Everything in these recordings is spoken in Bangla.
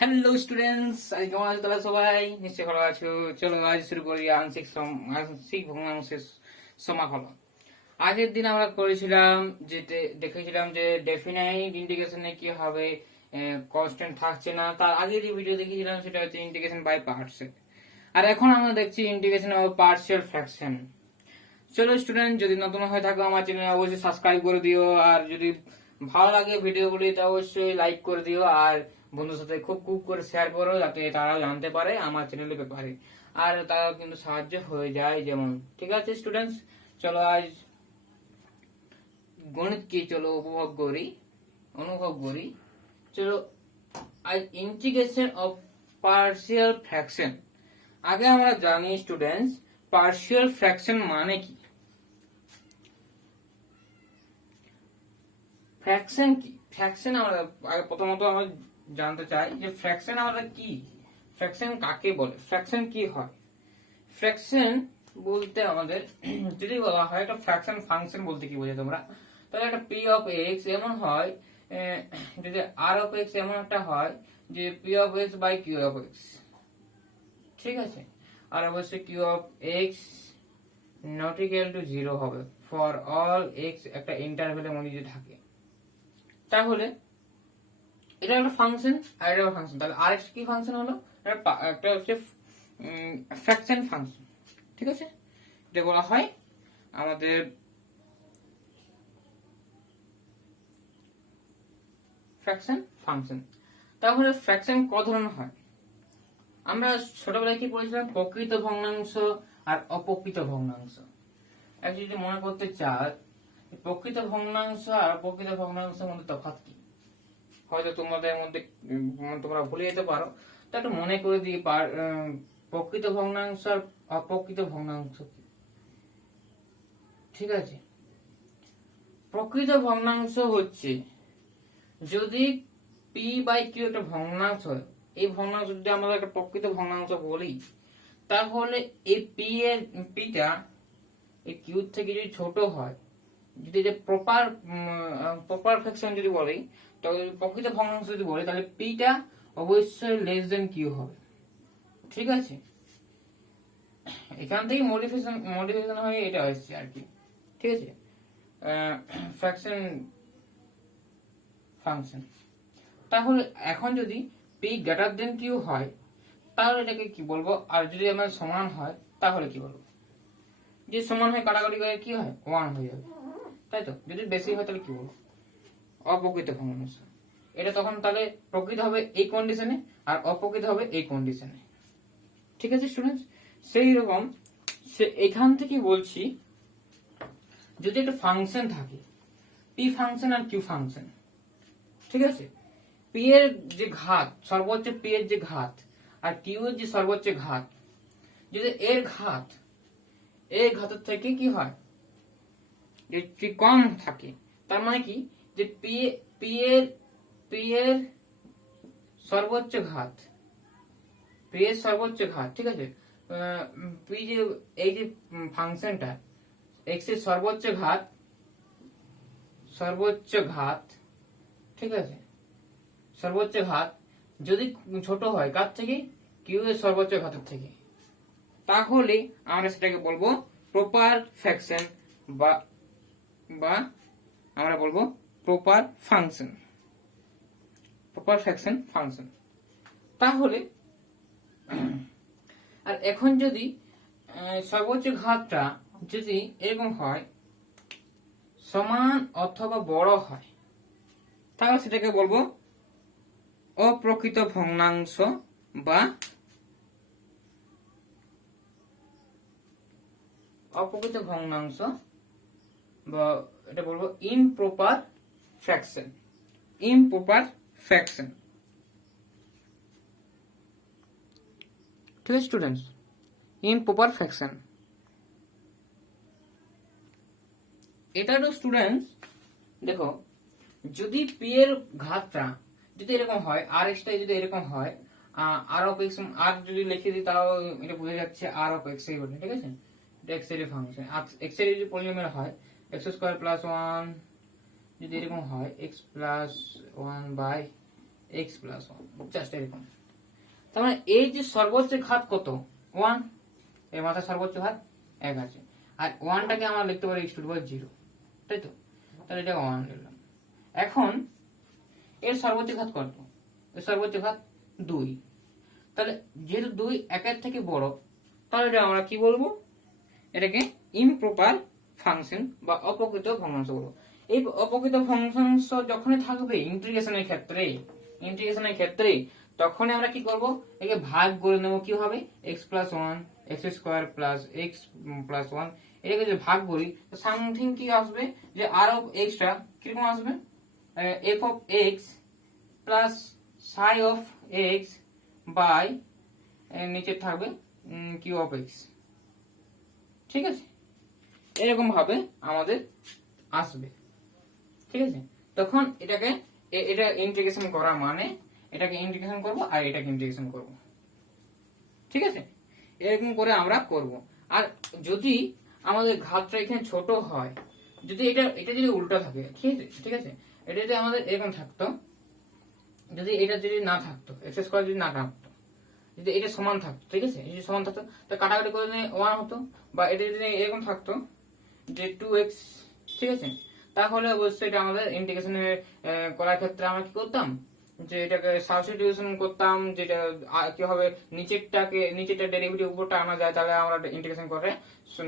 হ্যালো স্টুডেন্টস, আজ কেমন আছো তোমরা সবাই? নিশ্চয়ই ভালো আছো। চলো আজ শুরু করি আংশিক ভগ্নাংশের সমাকলন। আগের দিন আমরা করেছিলাম যে দেখেছিলাম যে ডেফিনাইট ইন্টিগ্রেশনে কি হবে, কনস্ট্যান্ট থাকছে না। তার আগে যে ভিডিও দেখেছিলাম সেটা হচ্ছে ইন্টিগ্রেশন বাই পার্টস। আর এখন আমরা দেখছি ইন্টিগ্রেশন অফ পার্শিয়াল ফ্র্যাকশন। চলো স্টুডেন্ট, যদি নতুন হয়ে থাকো আমার চ্যানেল অবশ্যই সাবস্ক্রাইব করে দিও, আর যদি ভালো লাগে ভিডিওগুলি তো অবশ্যই লাইক করে দিও, আর বন্ধুর সাথে খুব খুব করে শেয়ার করো যাতে তারাও জানতে পারে আমার চ্যানেলের ব্যাপারে, আর তারাও কিন্তু সাহায্য হয়ে যায় যেমন। ঠিক আছে স্টুডেন্টস, চলো আজ গণিতকে চলো অনুভব করি। চলো আজ ইন্টিগ্রেশন অফ পার্শিয়াল ফ্র্যাকশন। আগে আমরা জানি স্টুডেন্টস পার্শিয়াল ফ্র্যাকশন মানে কি। ফ্র্যাকশন কি? ফ্র্যাকশন আমরা আগে প্রথমত আমরা জানতে চাই যে ফ্র্যাকশন আমরা কি, ফ্র্যাকশন কাকে বলে, ফ্র্যাকশন কি হয়। ফ্র্যাকশন বলতে আমাদের যদি বলা হয় একটা ফ্র্যাকশন ফাংশন বলতে কি বোঝো তোমরা, তাহলে একটা পি অফ এক্স এমন হয়, যদি আর অফ এক্স এমন একটা হয় যে P of X by Q of X. ঠিক আছে, আর অবশ্যই Q of X not equal to 0 হবে ফর অল এক্স একটা ইন্টারভ্যালের মধ্যে যদি থাকে। তাহলে এটা একটা ফাংশন আর এটা ফাংশন, তাহলে আরেকটা কি ফাংশন হলো, একটা হচ্ছে ফ্র্যাকশন ফাংশন। ঠিক আছে, এটা বলা হয় আমাদের ফ্র্যাকশন ফাংশন। তাহলে ফ্র্যাকশন কত ধরনের হয়? আমরা ছোটবেলায় কি পড়েছিলাম, প্রকৃত ভগ্নাংশ আর অপ্রকৃত ভগ্নাংশ। যদি মনে করতে চাও প্রকৃত ভগ্নাংশ আর অপ্রকৃত ভগ্নাংশের মধ্যে তফাৎ কি, হয়তো তোমাদের মধ্যে তোমরা ভুলে যেতে পারো, তা একটু মনে করে দিয়ে প্রকৃত ভগ্নাংশ আর অপ্রকৃত ভগ্নাংশ কি। ঠিক আছে, প্রকৃত ভগ্নাংশ হচ্ছে যদি পি বাই কিউ একটা ভগ্নাংশ হয়, এই ভগ্নাংশ যদি আমরা একটা প্রকৃত ভগ্নাংশ বলি, তাহলে এই পিটা এই কিউ থেকে যদি ছোট হয়, যদি প্রপার ফ্র্যাকশন যদি বলি, তবে প্রকৃত ভগ্নাংশ যদি বলি, তাহলে পিটা অবশ্যই লেস দেন কিউ হবে। ঠিক আছে, এখান থেকে মডিফিকেশন হয়ে এটা আসছে আর কি। ঠিক আছে, ফ্র্যাকশন ফাংশন। তাহলে এখন যদি পি গ্রেটার দেন কিউ হয় তাহলে এটাকে কি বলবো, আর যদি আমার সমান হয় তাহলে কি বলবো, যে সমান হয় কাটাকাটি করে কি হয়, 1 হয়ে যাবে, তাই তো। যদি বেশি হয় তাহলে কি বলবো, অপ্রকৃত ভগ্নাংশ। এটা তখন তাহলে প্রকৃত হবে এই কন্ডিশনে আর অপ্রকৃত হবে এই কন্ডিশনে। ঠিক আছে স্টুডেন্টস, সেই রকম এখান থেকে বলছি যদি একটা ফাংশন থাকে, পি ফাংশন আর কিউ ফাংশন। ঠিক আছে, পি এর যে ঘাত সর্বোচ্চ, পি এর যে ঘাত আর কিউ এর যে সর্বোচ্চ ঘাত, যদি এর ঘাতের থেকে কি হয়, যে কম থাকে, তার মানে কি যে পি এর সর্বোচ্চ ঘাত, ঠিক আছে, পি যে এই যে ফাংশনটা এক্স এর সর্বোচ্চ ঘাত, ঠিক আছে, সর্বোচ্চ ঘাত যদি ছোট হয় কার থেকে, কিউ এর সর্বোচ্চ ঘাতের থেকে, তাহলে আমরা সেটাকে বলবো প্রপার ফ্র্যাকশন বা আমরা বলবো প্রপার ফ্র্যাকশন ফাংশন। তাহলে আর এখন যদি সর্বোচ্চ ঘাতটা যদি এরকম হয়, সমান অথবা বড় হয়, তাহলে সেটাকে বলবো অপ্রকৃত ভগ্নাংশ বা এটা বলবো ইমপ্রপার ফ্র্যাকশন। ঠিক আছে স্টুডেন্টস, ইমপ্রপার ফ্র্যাকশন। এটা তো স্টুডেন্টস দেখো, যদি পি এর ঘাতটা যদি এরকম হয়, আর এক্সটা যদি এরকম হয়, আর অফ এক্স, আর যদি লিখে দিই তাও এটা বোঝা যাচ্ছে আর অফ এক্স এই বলে। ঠিক আছে, এটা এক্স এর ফাংশন, এক্স এর যদি পলিনোমিয়াল হয় এক্স স্কয়ার প্লাস 1, যদি এরকম হয় X plus 1 by X plus one, just এরকম। তার মানে এই যে সর্বোচ্চ ঘাত কত, ওয়ান, এর মাথায় সর্বোচ্চ ঘাত এক আছে, আর ওয়ানটাকে আমরা লিখতে পারি x to the power zero, তাই তো? তাহলে এটা ওয়ান লিখলাম। এখন এর সর্বোচ্চ ঘাত কত, এর সর্বোচ্চ ঘাত দুই। তাহলে যেহেতু দুই একের থেকে বড়, তাহলে এটা আমরা কি বলবো, এটাকে ইমপ্রপার ফাংশন বা অপ্রকৃত ভগ্নাংশ বলবো। এই অপ্রকৃত ভগ্নাংশ যখনই থাকবে ইন্টিগ্রেশনের ক্ষেত্রে তখনই আমরা কি করব, একে ভাগ করে নেব। কি হবে, x plus one x square plus x plus one, এটাকে যদি ভাগ করি সামথিং কি আসবে, যে আর অফ এক্সটা কিরকম আসবে, F of x plus Sai of X by নিচে থাকবে কিউ অফ এক্স। ঠিক আছে, এরকম ভাবে আমাদের আসবে। ঠিক আছে, তখন এটাকে এটা ইন্টিগ্রেশন করা মানে এটাকে ইন্টিগ্রেশন করব আর এটাকে ইন্টিগ্রেশন করব। ঠিক আছে, এরকম করে আমরা করব। আর যদি আমাদের ঘাতটা এখানে ছোট হয়, যদি এটা যদি উল্টো থাকে, ঠিক আছে, এটা যদি আমাদের এরকম থাকতো, যদি এটা যদি না থাকতো, এক্স স্কয়ার যদি না থাকতো, যদি এটা সমান থাকতো, ঠিক আছে, যদি সমান থাকতো তো কাটাকাটি করে নিয়ে ওয়ান হতো, বা এটা যদি এরকম থাকতো যে টু এক্স, ঠিক আছে, তাহলে অবশ্যই এটা আমাদের ইন্টিগ্রেশনের করার ক্ষেত্রে আমরা কি করতাম, যে এটাকে সাবস্টিটিউশন করতাম, যেটা কি হবে, নিচেরটা ডেরিভেটিভ উপরটা আনা যায়, তাহলে আমরা ইন্টিগ্রেশন করে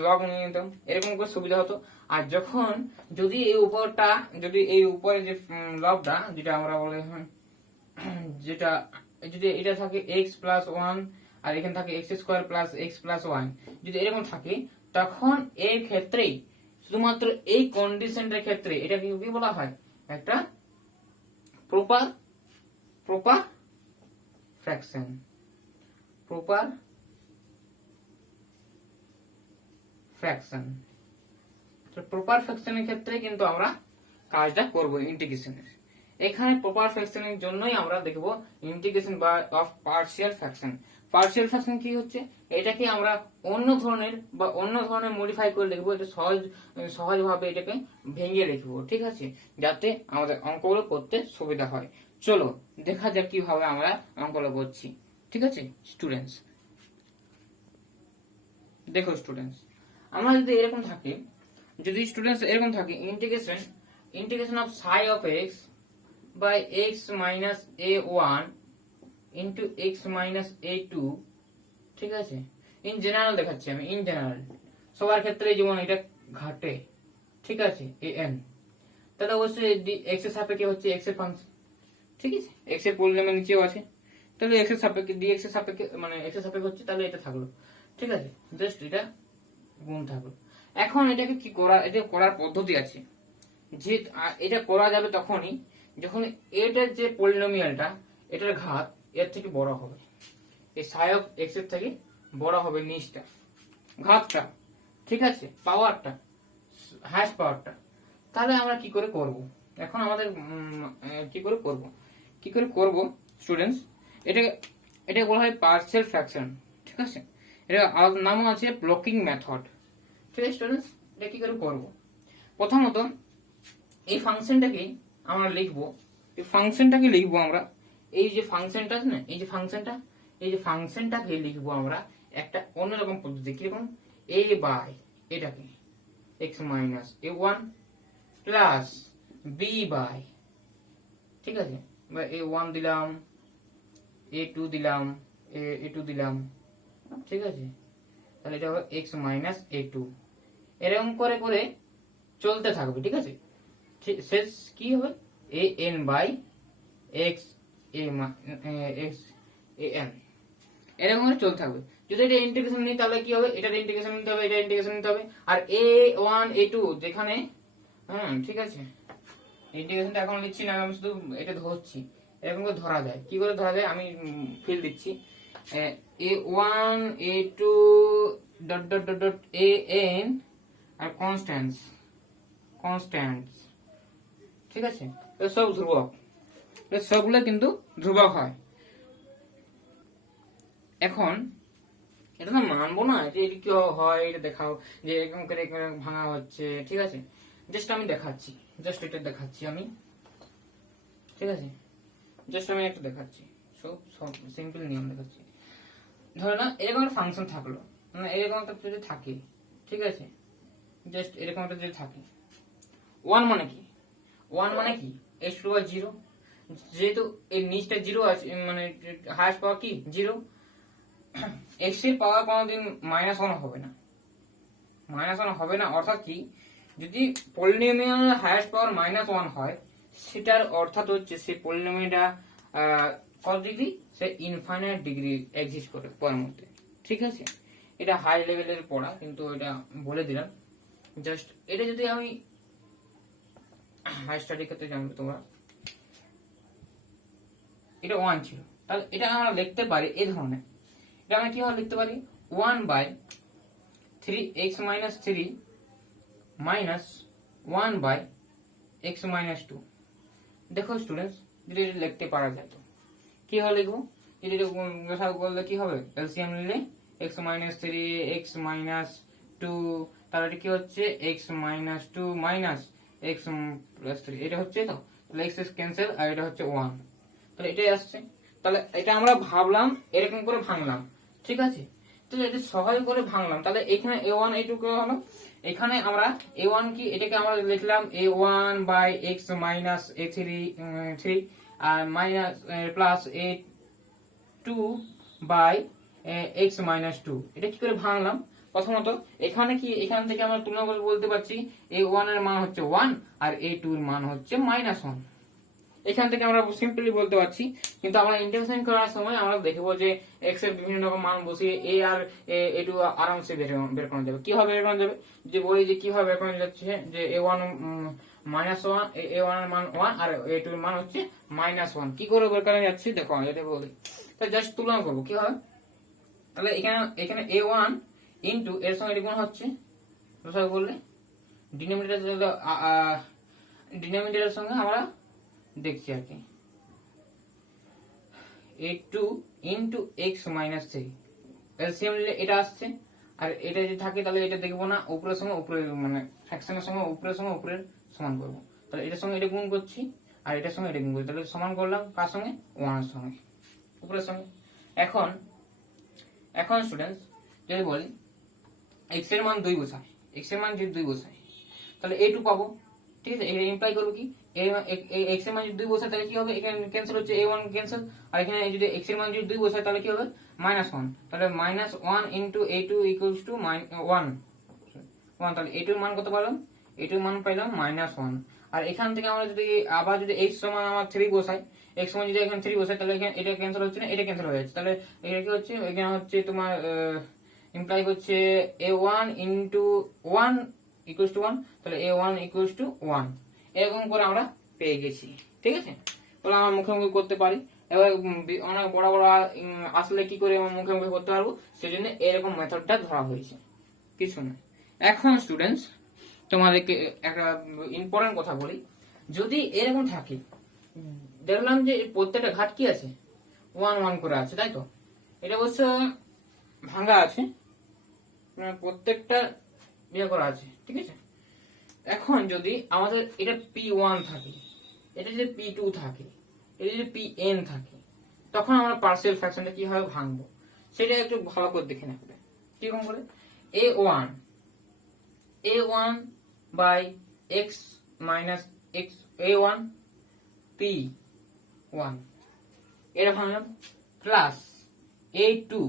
লগ নিয়ে নিতাম, এরকম করে সুবিধা হতো। আর যখন যদি এই উপরে যে লগটা যেটা আমরা বলে, যেটা যদি এটা থাকে এক্স প্লাস ওয়ান আর এখানে থাকে x square plus x plus one, যদি এরকম থাকে, তখন এই ক্ষেত্রে শুধুমাত্র এই কন্ডিশনটার ক্ষেত্রে এটা কি বলা হয়, একটা প্রপার ফ্র্যাকশন। প্রপার ফ্র্যাকশনের ক্ষেত্রে কিন্তু আমরা কাজটা করব ইন্টিগ্রেশনের। এখানে প্রপার ফ্র্যাকশনের জন্যই আমরা দেখব ইন্টিগ্রেশন বা of partial fraction. Partial fraction কি হচ্ছে, এটাকে আমরা অন্য ধরনের মডিফাই করে লিখবো, এটা সহজভাবে এটাকে ভেঙে লিখবো। ঠিক আছে, যাতে আমাদের অঙ্কগুলো করতে সুবিধা হয়। চলো দেখা যাক কিভাবে আমরা অঙ্কগুলো করছি। ঠিক আছে স্টুডেন্টস, দেখো স্টুডেন্টস, আমরা যদি এরকম থাকে, integration of Sai of x by x minus a1 into x minus a2, ঠিক আছে, ইন জেনারেল দেখাচ্ছি আমি, ইন জেনারেল সবার ক্ষেত্রে যেমন এটা ঘটে। ঠিক আছে, an, তাহলে অবশ্যই x এর সাপেক্ষে হচ্ছে x এর ফাংশন। ঠিক আছে, x এর পরিমাণ নিচেও আছে, তাহলে x এর সাপেক্ষে dx এর সাপেক্ষে মানে x এর সাপেক্ষে হচ্ছে, তাহলে এটা থাকলো। ঠিক আছে, জাস্ট এটা গুণ থাকলো। এখন এটাকে কি করা, এটা করার পদ্ধতি আছে, যে এটা করা যাবে তখনই যখন এটার যে পলিনোমিয়ালটা, এটার ঘাত এর থেকে বড় হবে, এই সাই অফ এক্স এর থেকে বড় হবে নিচটা, ঘাতটা। ঠিক আছে, পাওয়ারটা, হ্যাশ পাওয়ারটা। তাহলে আমরা কি করে করব, এখন আমাদের কি করে করব স্টুডেন্টস, এটা বলা হয় পার্শিয়াল ফ্র্যাকশন। ঠিক আছে, এটা আলাদা নামও আছে ব্লকিং মেথড। ঠিক আছে স্টুডেন্টস, এটা কি করে করব, প্রথমত এই ফাংশনটাকে আমরা লিখবো, আমরা এই যে ফাংশনটা আছে না, এই যে ফাংশনটাকে লিখবো আমরা একটা অন্যরকম পদ্ধতি। কিরকম, a বাই এটাকে x minus a1 plus b by, ঠিক আছে, বা a1 দিলাম, a2 দিলাম, a2 দিলাম। ঠিক আছে, তাহলে এটা হবে x মাইনাস a2, এরকম করে করে চলতে থাকবে। ঠিক আছে, শেষ কি হবে, an বাই x an, এরকম করে চলতে থাকবে। যদি এটা ইন্টিগ্রেশন নিই তাহলে কি হবে, এটার ইন্টিগ্রেশন নিতে হবে, এটা ইন্টিগ্রেশন নিতে হবে, আর a1 a2 যেখানে, ঠিক আছে, ইন্টিগ্রেশনটা এখন নিচ্ছি না, আমি শুধু এটা ধরছি। এরকম করে ধরা যায়, কি করে ধরা যায় আমি ফিল দিচ্ছি, a1 a2 dot dot dot dot an আর কনস্ট্যান্টস। ঠিক আছে, সব ধ্রুবক, সবগুলো কিন্তু ধ্রুবক হয়। এখন এটা তো মানবো না যে এটা কি হয়, এটা দেখাও যে এরকম করে ভাঙা হচ্ছে। ঠিক আছে, জাস্ট আমি দেখাচ্ছি, এটা দেখাচ্ছি আমি। ঠিক আছে, জাস্ট আমি একটু দেখাচ্ছি, সব সিম্পল নিয়ম দেখাচ্ছি। ধরো না এরকম একটা ফাংশন থাকলো, মানে এরকম একটা যদি থাকে, ঠিক আছে, জাস্ট এরকম একটা যদি থাকে, ওয়ান মানে কি, ওয়ান মানে কি এক্স টু পাওয়ার জিরো, যেহেতু এই নিচটা জিরো আছে, মানে হায়েস্ট পাওয়ার কি জিরো, এক্স এর পাওয়ার কোনোদিন মাইনাস ওয়ান হবে না, মাইনাস ওয়ান হবে না। অর্থাৎ কি, যদি polynomial highest power minus one হয়, সেটার অর্থাৎ হচ্ছে সেই পলিনোমিয়ালটা কত ডিগ্রি, সে ইনফাইনাইট ডিগ্রি এক্সিস্ট করে পরের মধ্যে, ঠিক আছে। এটা হাই লেভেলের পড়া, কিন্তু এটা বলে দিলাম জাস্ট। এটা যদি আমি হাই স্টাডি করতে জানবে তোমরা, এটা ওয়ান ছিল, তাহলে এটা আমরা লিখতে পারি এই ধরনের, এটা আমরা কিভাবে লিখতে পারি, one by three X minus three minus one by x minus two. দেখো স্টুডেন্টস, যদি এটা লিখতে পারা যায় তো কি হবে লিখবো, যদি এটা করলে কি হবে, এলসিএম নিলে X minus three X minus two, তাহলে এটা কি হচ্ছে X minus two minus X plus three, এটা হচ্ছে তো, তাহলে এক্স ক্যান্সেল, আর এটা হচ্ছে ওয়ান, তাহলে এটাই আসছে। তাহলে এটা আমরা ভাবলাম এরকম করে ভাঙলাম, ঠিক আছে। তো এটা সহজ করে ভাঙলাম, তাহলে এখানে এ ওয়ান এ টু করে হলো, এখানে আমরা এ ওয়ান কি, এটাকে আমরা লিখলাম a one by x minus a three আর minus plus A two by x minus two. এটা কি করে ভাঙলাম, প্রথমত এখানে কি, এখান থেকে আমরা তুলনা করে বলতে পারছি এ ওয়ান এর মান হচ্ছে ওয়ান আর এ টু এর মান হচ্ছে মাইনাস ওয়ান, এখান থেকে আমরা সিম্পলি বলতে পারছি। কিন্তু আমরা ইন্টিগ্রেশন করার সময় আমরা দেখবো যে এক্স এর বিভিন্ন রকম মান বসিয়ে এ আর এ টু আরামসে বের করা যাবে। কিভাবে বের করা যাবে, যে বলি যে কিভাবে বের করা যাচ্ছে, যে এ ওয়ান মাইনাস ওয়ান, এ ওয়ান এর মান ওয়ান আর এ টু এর মান হচ্ছে মাইনাস ওয়ান, কি করে বের করা যাচ্ছে দেখো, এটা বলি। তো জাস্ট তুলনা করবো কি হবে, তাহলে এখানে এখানে এ ওয়ান ইন্টু এর সঙ্গে এটি গুণ হচ্ছে, বললে ডিনোমিনেটরের সঙ্গে আমরা দেখছি আর কি, a two into x minus three, LCM নিলে এটা আসছে, আর এটা যদি থাকে তাহলে এটা দেখবো না, উপরের সঙ্গে উপরের মানে ফ্র্যাকশনের সঙ্গে উপরের সমান করবো, তাহলে এটার সঙ্গে এটা গুণ করছি আর এটার সঙ্গে এটা গুণ করছি, তাহলে সমান করলাম কার সঙ্গে, ওয়ানের সঙ্গে, উপরের সঙ্গে। এখন স্টুডেন্টস যদি বলি এক্স এর মান 2 বসাই, এক্স এর মান যদি 2 বসাই তাহলে এ টু পাবো, ঠিক আছে। এটা ইমপ্লাই করবো কি, এক্স এর মান যদি 2 বসাই তাহলে কি হবে, এখানে ক্যান্সেল হচ্ছে এ ওয়ান ক্যান্সেল, আর এখানে যদি এক্স এর মান যদি 2 বসাই তাহলে কি হবে মাইনাস ওয়ান, তাহলে minus one into A two equals to one, তাহলে এ টুর মান কত পেলাম, এ টুর মান পাইলাম মাইনাস ওয়ান। আর এখান থেকে আমরা যদি আবার যদি এক্স সমান আমার 3 বসাই, এক্স সমান যদি এখানে 3 বসাই তাহলে এখানে এটা ক্যান্সেল হচ্ছে না, এটা ক্যান্সেল হয়ে যাচ্ছে, তাহলে এটা কি হচ্ছে, এখানে হচ্ছে তোমার ইমপ্লাই হচ্ছে a one into one equals to one, তাহলে a one equals to one, এরকম করে আমরা পেয়ে গেছি, ঠিক আছে। তাহলে আমরা মুখোমুখি করতে পারি, এবার অনেক বড় বড় আসলে কি করে আমরা মুখোমুখি করতে পারবো, সেজন্য এরকম মেথডটা ধরা হয়েছে, কিছু না। এখন স্টুডেন্টস তোমাদেরকে একটা ইম্পর্টেন্ট কথা বলি, যদি এরকম থাকে, দেখলাম যে প্রত্যেকটা ঘাট কি আছে, ওয়ান ওয়ান করে আছে, তাই তো, এটা অবশ্য ভাঙা আছে, প্রত্যেকটা ইয়ে করা আছে, ঠিক আছে। এখন যদি আমাদের এটা পি ওয়ান থাকে, এটা যদি পি টু থাকে, এটা যদি পি এন থাকে, তখন আমরা পার্সিয়াল ফ্র্যাকশনটা কিভাবে ভাঙবো সেটা একটু ভালো করে দেখে নেবে। কিরকম করে, a one by x minus x, a one p one, এটা ভাঙলাম, প্লাস এ টু,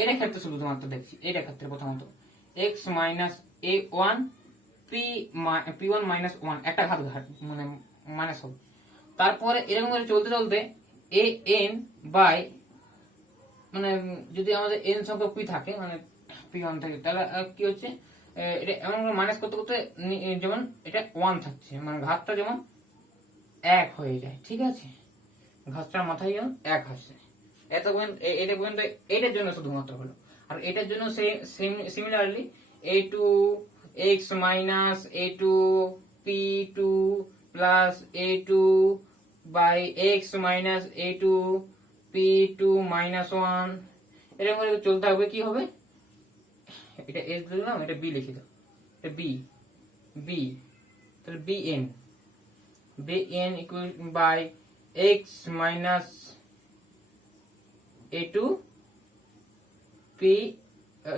এর ক্ষেত্রে শুধুমাত্র দেখছি, এটা ক্ষেত্রে প্রথমত x minus a one p one minus one, একটা ঘাত মানে মাইনাস হবে, তারপরে এরকম করে চলতে চলতে এ এন বাই, মানে যদি আমাদের এন সংখ্যক পি থাকে, মানে পি ওয়ান থাকে, তাহলে কি হচ্ছে, এটা এমন মাইনাস করতে করতে যেমন এটা ওয়ান থাকছে, মানে ঘাতটা যেমন এক হয়ে যায়, ঠিক আছে, ঘাতটার মাথায় যেমন এক আসছে, এটা পর্যন্ত এটার জন্য শুধুমাত্র হলো। আর এটার জন্য similarly A two X minus A two P two plus A two by x minus A two P two minus one, এরকম করে চলতে হবে। কি হবে, এটা এস দিলাম, এটা বি লিখে দাও, এটা বি, তাহলে B N equal by x minus A two P,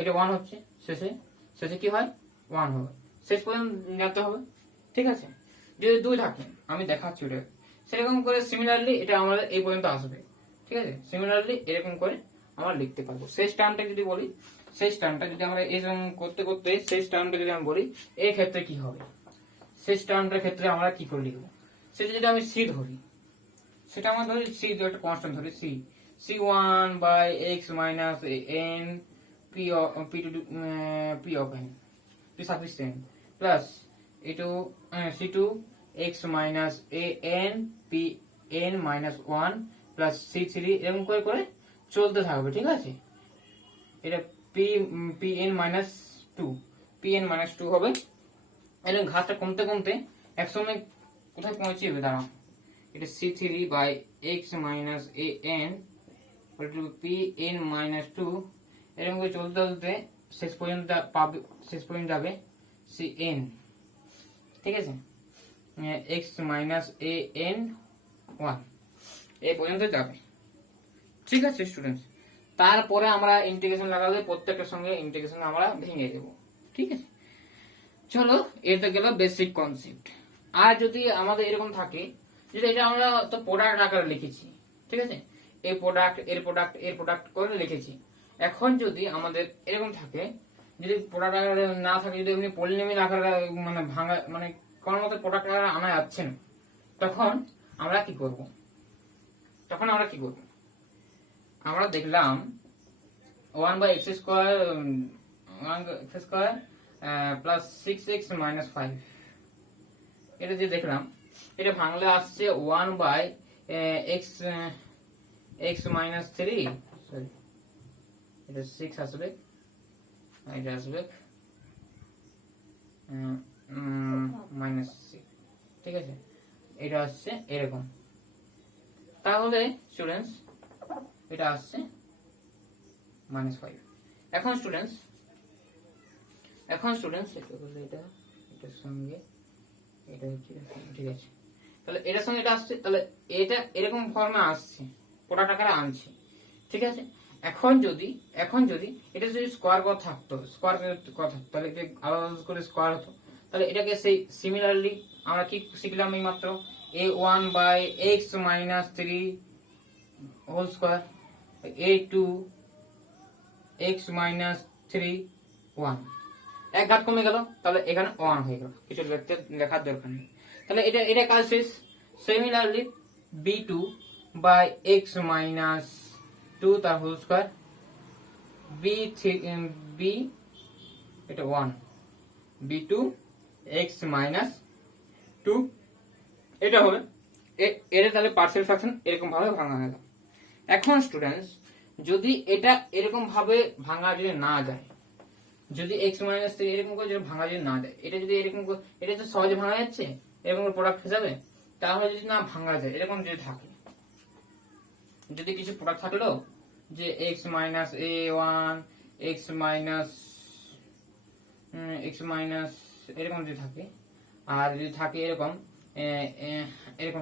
এটা 1 হচ্ছে, শেষে শেষে কি হয় 1 হবে, শেষ পর্যন্ত যেতে হবে। ঠিক আছে, যদি 2 থাকে আমি দেখাচ্ছি ওটা সেরকম করে সিমিলারলি এটা আমাদের এই পর্যন্ত আসবে। ঠিক আছে, সিমিলারলি এরকম করে আমরা লিখতে পারবো। শেষ টার্মটা যদি বলি, শেষ টার্মটা যদি আমরা এরকম করতে করতে শেষ টার্মটা যদি আমি বলি, এই ক্ষেত্রে কি হবে, শেষ টার্মটার ক্ষেত্রে আমরা কি করে লিখবো, সেটা যদি আমি সি ধরি, সেটা আমরা ধরি সি, একটা কনস্ট্যান্ট ধরি C, c1 by x minus N P of N P suffix N plus c2 x minus A N P N minus 1 plus c3, এরকম করে করে চলতে থাকবে। ঠিক আছে, এটা পি এন মাইনাস 2 হবে। এরকম ঘাতটা কমতে কমতে একসময় কোথায় পৌঁছে যাবে, দাঁড়াও, এটা c3 by x minus A N P N minus 2, এরকম করে চলতে চলতে শেষ পর্যন্ত যাবে সি এন। ঠিক আছে, এক্স মাইনাস এ এন 1 এই পর্যন্ত যাবে। ঠিক আছে স্টুডেন্টস, তারপরে আমরা ইন্টিগ্রেশন লাগালে প্রত্যেকটার সঙ্গে ইন্টিগ্রেশন আমরা ভেঙে দেব। ঠিক আছে, চলো এটা গেল বেসিক কনসেপ্ট। আর যদি আমাদের এরকম থাকে, যদি এটা আমরা তো প্রোডাক্ট আকারে লিখেছি, ঠিক আছে, এই প্রোডাক্ট এর প্রোডাক্ট এর প্রোডাক্ট করে লিখেছি। এখন যদি আমাদের এরকম থাকে, যদি প্রোডাক্ট আকারে না থাকে, যদি এমনি পলিনোমিয়াল আকারে মানে ভাঙা মানে কোনো মতো প্রোডাক্ট আকারে আনা যাচ্ছে না, তখন আমরা কি করব, আমরা দেখলাম 1 by X square plus 6x minus 5, এটা যে দেখলাম, এটা ভাঙলে আসছে 1 বাই এক্স মাইনাস 3, সরি এটা 6 আসবে, এটা আসবে মাইনাস 6। ঠিক আছে, এটা আসছে এরকম, তাহলে স্টুডেন্টস এটা আসছে মাইনাস 5। এখন স্টুডেন্টস এটা এটার সঙ্গে এটা হচ্ছে, ঠিক আছে, তাহলে এটার সঙ্গে এটা আসছে, তাহলে এটা এরকম ফর্মে আসছে, প্রোডাক্ট আকারে আনছি। ঠিক আছে, এখন যদি এটা যদি স্কোয়ার করা থাকতো, তাহলে আলাদা করে স্কোয়ার হতো, তাহলে এটাকে সেই সিমিলারলি আমরা কি শিখলাম এই মাত্র, a1 by x minus 3 whole square a2 X minus 3 1, এক ঘাত কমে গেল, তাহলে এখানে 1 হয়ে গেল, কিছু লেখার দরকার নেই। তাহলে এটা কাজ শেষ। Similarly b2 by x minus 2 তার হোল স্কোয়ার b এটা 1 b2 এক্স মাইনাস 2, এটা হবে এটা, তাহলে পার্সিয়াল ফ্র্যাকশন এরকম ভাবে ভাঙা গেল। এখন স্টুডেন্টস যদি এটা এরকম ভাবে ভাঙা যদি না যায়, যদি এক্স মাইনাস 3 এরকম করে যদি ভাঙা যদি না যায়, এটা যদি এরকম এটা তো সহজে ভাঙা যাচ্ছে, এরকম প্রোডাক্ট হিসাবে, তাহলে যদি না ভাঙা যায়, এরকম যদি থাকে, যদি কিছু প্রোডাক্ট থাকলো যে x minus a1 x minus এরকম যদি থাকে, আর যদি থাকে এরকম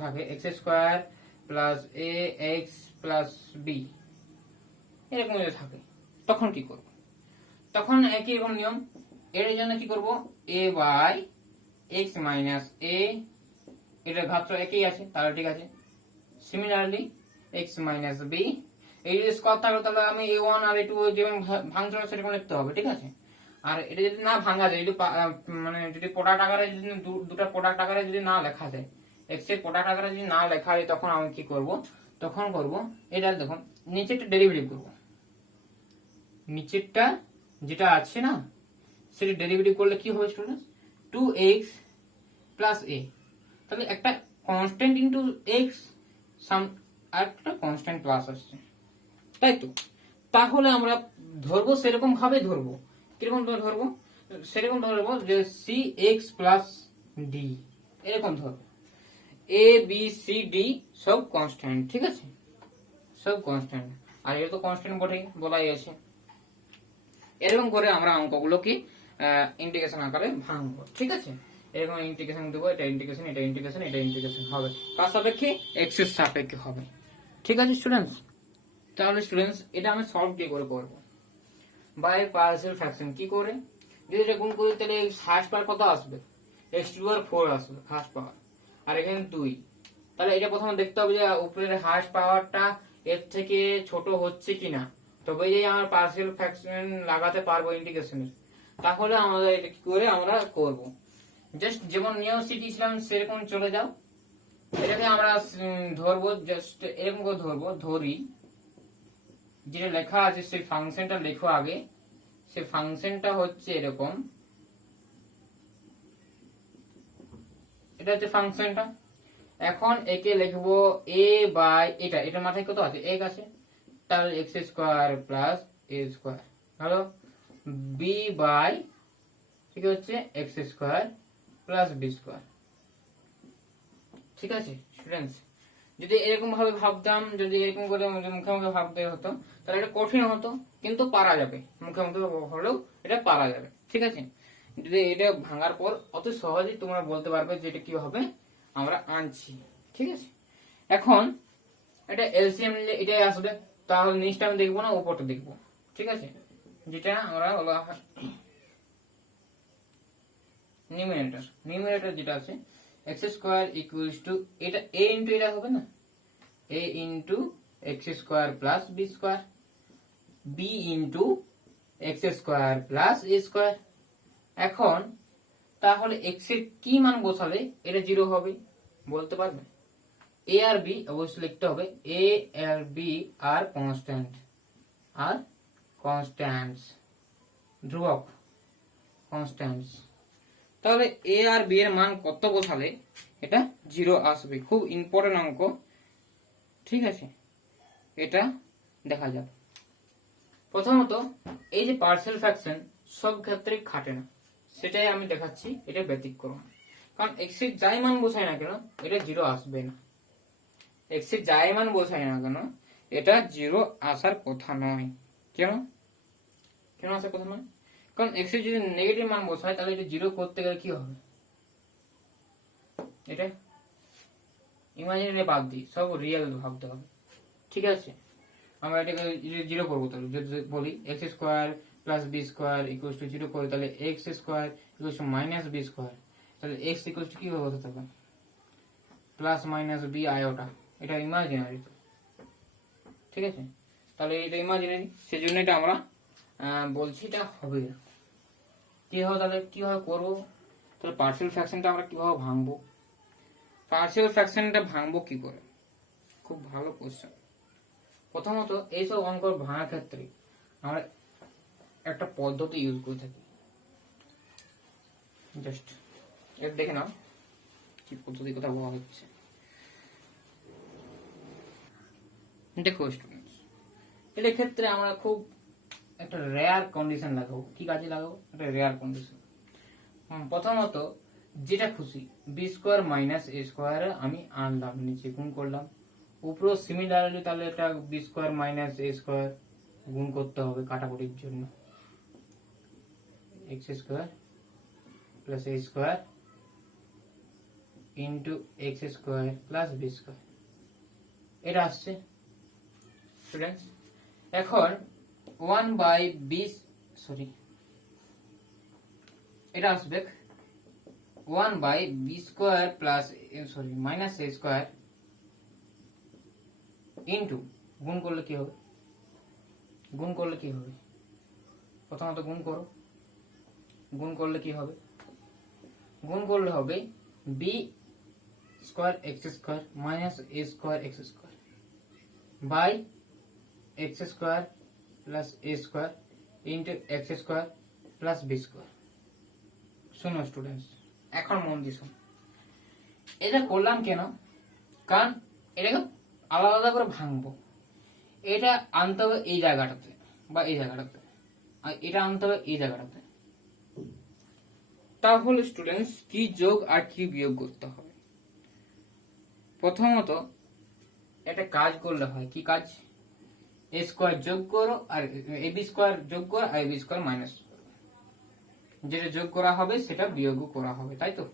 থাকে এক্স স্কোয়ার প্লাস এ এক্স প্লাস বি, এরকম যদি থাকে, তখন কি করব, তখন একই রকম নিয়ম, এর জন্য কি করব, a বাই এক্স মাইনাস এ, এটার ঘাতটা একই আছে, তাহলে ঠিক আছে। সিমিলারলি এক্স মাইনাস বি, এই যদি স্কোয়ার থাকলো, তাহলে আমি a1 আর a2 যেমন ভাঙছিল সেরকম লিখতে হবে। ঠিক আছে, আর এটা যদি না ভাঙা যায়, যদি মানে যদি প্রোডাক্ট আকারে যদি দুটো প্রোডাক্ট আকারে যদি না লেখা যায়, এক্স এর প্রোডাক্ট আকারে যদি না লেখা যায়, তখন আমি কি করব, তখন করব এটা দেখুন, নিচেরটা ডেরিভেটিভ করব, নিচেরটা যেটা আছে না, সেটা ডেরিভেটিভ করলে কি হবে স্টুডেন্টস, 2x প্লাস a, তাহলে একটা কনস্ট্যান্ট ইনটু x আর একটা কনস্ট্যান্ট প্লাস আসছে, তাই তো। তাহলে আমরা ধরবো সেরকম ভাবে ধরবো, কিরকম ধরবো, সেরকম ধরবো যে cx প্লাস d, এরকম ধরবো, a b c d সব কনস্ট্যান্ট। ঠিক আছে, সব কনস্ট্যান্ট, আর এটা তো কনস্ট্যান্ট বটেই, বলাই আছে। এরকম করে আমরা অঙ্কগুলোকে ইন্টিগ্রেশন আকারে ভাঙবো। ঠিক আছে, এরকম ইন্টিগ্রেশন দেবো, এটা ইন্টিগ্রেশন, এটা ইন্টিগ্রেশন, এটা ইন্টিগ্রেশন হবে কার সাপেক্ষে? এক্স এর সাপেক্ষে হবে। ঠিক আছে স্টুডেন্টস, তাহলে স্টুডেন্টস এটা আমি সলভ কি করে করবো? বাই পার্সিয়াল ফ্র্যাকশন কি করে? যদি এটা গুণ করি তাহলে ফার্স্ট পাওয়ার কত আসবে? x⁴ আসবে ফার্স্ট পাওয়ার, আর এখানে 2। তাহলে এটা প্রথমে দেখতে হবে যে উপরের হার্স্ট পাওয়ারটা এর থেকে ছোট হচ্ছে কিনা, তবেই যে আমার পার্সিয়াল ফ্র্যাকশন লাগাতে পারবো ইন্টিগ্রেশনের। তাহলে আমাদের এটা কি করে আমরা করব? জাস্ট যেমন নিয়ম শিখেছিলাম সেরকম চলে যাও। এটাকে আমরা ধরবো, জাস্ট এরকম করে ধরি, যেটা লেখা আছে সেই ফাংশনটা লেখো আগে। সেই ফাংশনটা হচ্ছে এরকম, এটা হচ্ছে ফাংশনটা। এখন একে লিখবো a বাই এটা মাথায় কত আছে? এক আছে, তাহলে x² প্লাস a², হলো b বাই ঠিক হচ্ছে x² প্লাস b²। ঠিক আছে স্টুডেন্টস, যদি এরকম ভাবে ভাবতাম, যদি এরকম করে মুখে মুখে ভাবতে হতো তাহলে এটা কঠিন হতো, কিন্তু পারা যাবে, মুখে মুখে হলেও এটা পারা যাবে। ঠিক আছে, যদি এটা ভাঙার পর অত সহজেই তোমরা বলতে পারবে যে এটা কিভাবে আমরা আনছি। ঠিক আছে, এখন এটা এলসিএম নিলে এটাই আসবে, তাহলে নিচটা আমি দেখবো না, উপরটা দেখবো। ঠিক আছে, যেটা আমরা বলা হয় নিউমারেটর যেটা আছে x² ইকুয়ালস টু এটা a ইনটু এটা হবে না, a into x² plus b², b into x² plus a²। এখন তাহলে x এর কি মান বসালে এটা 0 হবে বলতে পারবে? a আর b অবশ্যই লিখতে হবে, a আর b আর কনস্ট্যান্টস ধ্রুবক কনস্ট্যান্টস। তাহলে a আর b এর মান কত বসালে এটা 0 আসবে? খুব ইম্পর্টেন্ট অঙ্ক। ঠিক আছে, এটা দেখা যাক। প্রথমত এই যে পার্সিয়াল ফ্র্যাকশন সব ক্ষেত্রে খাটে না, সেটাই আমি দেখাচ্ছি, এটা ব্যতিক্রম। কারণ x এর যাই মান বসাই না কেন এটা 0 আসবে না, x এর যাই মান বসাই না কেন এটা 0 আসার কথা নয়। কেন আসার কথা নয়? কারণ x এর যদি নেগেটিভ মান বসাই তাহলে এটা 0 করতে গেলে কি হবে? এটা ইমাজিনারি বাদ দিই, সব রিয়েল ভাবতে হবে। ঠিক আছে, আমরা এটাকে 0 করবো, তাহলে যদি বলি x² plus b² equals to 0 করি, তাহলে x² equals to minus b², তাহলে x ইকুয়ালস টু কি হতে থাকবে? Plus minus b iota. এটা ইমাজিনারি। ঠিক আছে, তাহলে এটা ইমাজিনারি, সেজন্য এটা আমরা বলছি এটা হবে না। তাহলে কিভাবে করবো? তাহলে পার্সিয়াল ফ্র্যাকশনটা আমরা কিভাবে ভাঙবো? পার্সিয়াল ফ্র্যাকশনটা ভাঙবো কি করে? খুব ভালো কোশ্চেন। প্রথমত এইসব অঙ্ক ভাঙার ক্ষেত্রে আমরা একটা পদ্ধতি ইউজ করে থাকি, জাস্ট এর দেখে নাও কি পদ্ধতির কথা বলা হচ্ছে। দেখো স্টুডেন্টস, এর ক্ষেত্রে আমরা খুব একটা রেয়ার কন্ডিশন লাগাবো। কি কাজে লাগাবো? একটা রেয়ার কন্ডিশন। প্রথমত যেটা খুশি b² মাইনাস a² আমি আনলাম, নিচে গুণ করলাম, উপরেও সিমিলারলি তাহলে এটা b² মাইনাস a² গুণ করতে হবে কাটাকুটির জন্য, x² plus a² into x² plus b², এটা আসছে স্টুডেন্টস। এখন 1 বাই এটা আসবে 1 by b² plus minus a² into গুণ করলে কি হবে? প্রথমত গুণ করো, গুণ করলে কি হবে? গুণ করলে হবে b² x² minus a² x² by x² plus a² into x² plus b²। শোনো স্টুডেন্টস, এখন মন দিয়ে শোনো, এটা করলাম কেন? কারণ এটাকে আলাদা আলাদা করে ভাঙবো। এটা আনতে হবে এই জায়গাটাতে বা এই জায়গাটাতে, আর এটা আনতে হবে এই জায়গাটাতে। তাহলে স্টুডেন্টস কি যোগ আর কি বিয়োগ করতে হবে? প্রথমত একটা কাজ করলে হয়, কি কাজ? a² যোগ করো আর ab² যোগ করো আর ab² মাইনাস, যেটা যোগ করা হবে সেটা বিয়োগ করা হবে, তাই তো?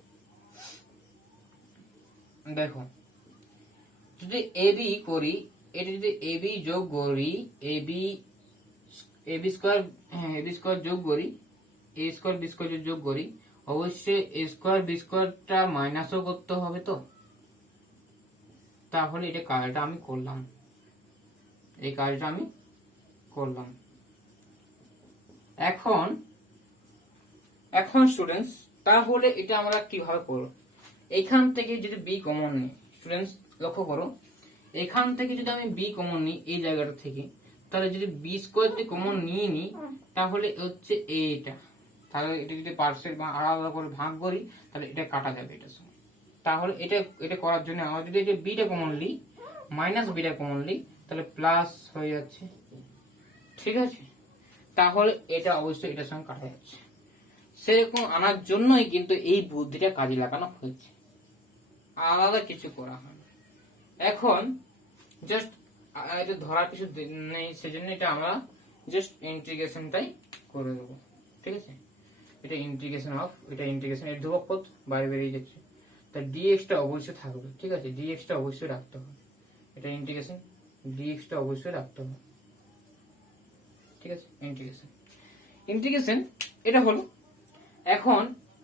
দেখো যদি এবি করি, এটা যদি এবি যোগ করি, এবি এবি স্কোয়ার, হ্যাঁ এবি স্কোয়ার যোগ করি, এ স্কোয়ার বি স্কোয়ার যোগ করি, অবশ্যই এ স্কোয়ার বি স্কোয়ারটা মাইনাসও করতে হবে। তো তাহলে এটা কাজটা আমি করলাম, এই কাজটা আমি করলাম। এখন এখন স্টুডেন্টস তাহলে এটা আমরা কিভাবে করব? এখান থেকে যদি বি কমন নিই, স্টুডেন্টস লক্ষ্য করো, এখান থেকে যদি আমি বি কমন নিই এই জায়গাটা থেকে, তাহলে যদি বি স্কোয়ার যদি কমন নিয়ে নিই তাহলে হচ্ছে এটা, তাহলে এটা যদি পার্সেল বা আলাদা করে ভাগ করি তাহলে এটা কাটা যাবে এটার সঙ্গে। তাহলে এটা এটা করার জন্য আমরা যদি এটা বিটা কমন নিই, মাইনাস বিটা কমন নিই, তাহলে প্লাস হয়ে যাচ্ছে, ঠিক আছে? তাহলে এটা অবশ্যই এটার সঙ্গে কাটা যাচ্ছে। সেরকম আনার জন্যই কিন্তু এই বুদ্ধিটা কাজে লাগানো হয়েছে, আলাদা কিছু করা হয় না। এখন জাস্ট এটা ধরার কিছু নেই, সেজন্য এটা আমরা জাস্ট ইন্টিগ্রেশনটাই করে দেবো, ঠিক আছে? এটা ইন্টিগ্রেশন অফ, এটা ইন্টিগ্রেশন এর ধ্রুবক পদ বাইরে বেরিয়ে যাচ্ছে, তা ডিএক্সটা অবশ্যই থাকবে, ঠিক আছে? ডিএক্সটা অবশ্যই রাখতে হবে, এটা ইন্টিগ্রেশন, ডিএক্সটা অবশ্যই রাখতে হবে, ঠিক আছে? ইন্টিগ্রেশন ইন্টিগ্রেশন এটা হলো। এখন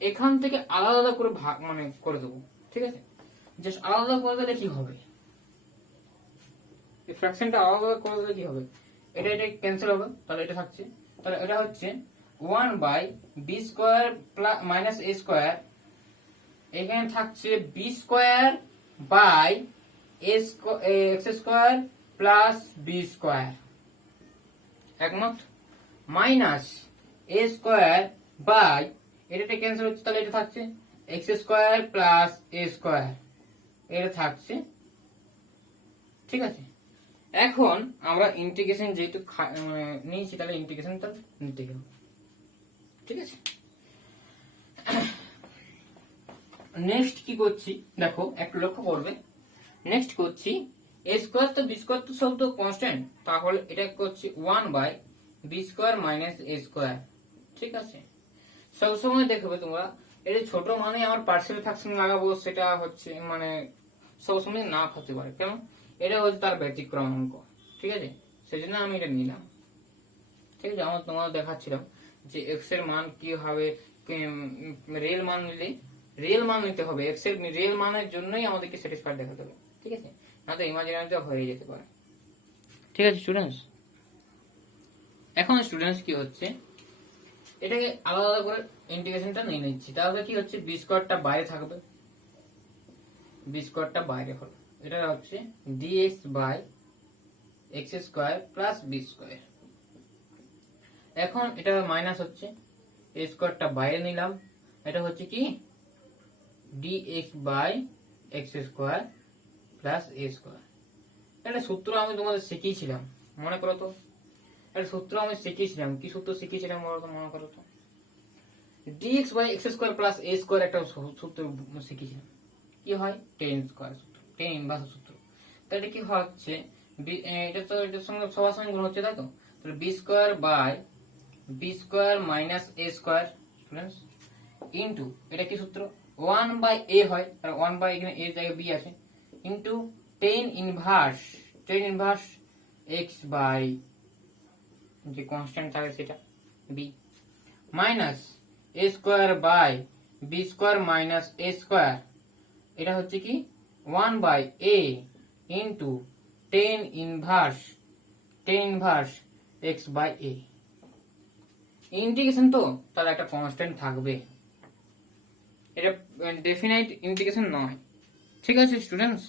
এখান থেকে আলাদা আলাদা করে ভাগ মানে করে দেবো, ঠিক আছে? জাস্ট আলাদা করে দিলে কি হবে, এই ফ্র্যাকশনটা আলাদা করে দিলে কি হবে, এটা এটা ক্যান্সেল হবে, তাহলে এটা থাকছে, তাহলে এটা হচ্ছে 1 by B square minus A square, এখানে থাকছে B square by X square plus B square, একমত? মাইনাস এ স্কোয়ার বাই, এটা ক্যান্সেল হচ্ছে, তাহলে এটা থাকছে X square plus A square, এটা থাকছে, ঠিক আছে? এখন আমরা ইন্টিগ্রেশন যেহেতু নিয়েছি তাহলে ইন্টিগ্রেশনটা নিতে হবে, ঠিক আছে? নেক্সট কি করছি দেখো, একটু লক্ষ্য করবে। নেক্সট করছি এ স্কোয়ার তো বি স্কোয়ার তো সব তো কনস্ট্যান্ট, তাহলে এটা করছি 1 by B square minus A square, ঠিক আছে? সবসময় দেখবে তোমরা এটা ছোট মানে আমার পার্সিয়াল ফ্র্যাকশন লাগাবো, সেটা হচ্ছে মানে সবসময় না হতে পারে, কেন? এটা হচ্ছে তার ব্যতিক্রম অঙ্ক, ঠিক আছে? সেই জন্য আমি এটা নিলাম, ঠিক আছে? আমার তোমাদের দেখাচ্ছিলাম যে এক্স এর মান কি হবে, রিয়েল মান নিলে রিয়েল মান নিতে হবে, এক্স এর রিয়েল মানের জন্যই আমাদেরকে স্যাটিসফাইড দেখাতে হবে, ঠিক আছে? না তো ইমাজিনারিতে হয়ে যেতে পারে, ঠিক আছে স্টুডেন্টস? এখন স্টুডেন্টস কি হচ্ছে, এটাকে আলাদা আলাদা করে ইন্টিগ্রেশনটা নিয়ে নিচ্ছি, তাহলে কি হচ্ছে বি স্কোয়ারটা বাইরে থাকবে, বি স্কোয়ারটা বাইরে হলো, এটা হচ্ছে DX by X square plus B square. এখন এটা মাইনাস হচ্ছে, এ স্কোয়ারটা বাইরে নিলাম, এটা হচ্ছে কি DX by X square plus A square. এটা সূত্র আমি তোমাদের শিখিয়েছিলাম, মনে করো তো? এটা সূত্র আমি শিখিয়েছিলাম, কি সূত্র শিখিয়েছিলাম মনে করো তো? DX by X square plus A square একটা সূত্র শিখিয়েছিলাম, কি হয় টেন স্কোয়ার সূত্র, টেন ইনভার্স সূত্র। তাহলে এটা কি হচ্ছে, এটা তো এটার সঙ্গে সবার সঙ্গে গুণ হচ্ছে, তাই তো? তাহলে B square by B square minus A square students into, এটা কি সূত্র 1 বাই এ হয়, আর 1 বাই এখানে এর জায়গায় বি আছে, into tan inverse x by যে কনস্ট্যান্ট থাকে সেটা B, minus A square by B square minus A square, এটা হচ্ছে কি 1 by A into tan inverse x by A. Integration তো তার একটা কনস্ট্যান্ট থাকবে, এটা ডেফিনাইট ইন্টিগ্রেশন নয়, ঠিক আছে স্টুডেন্টস?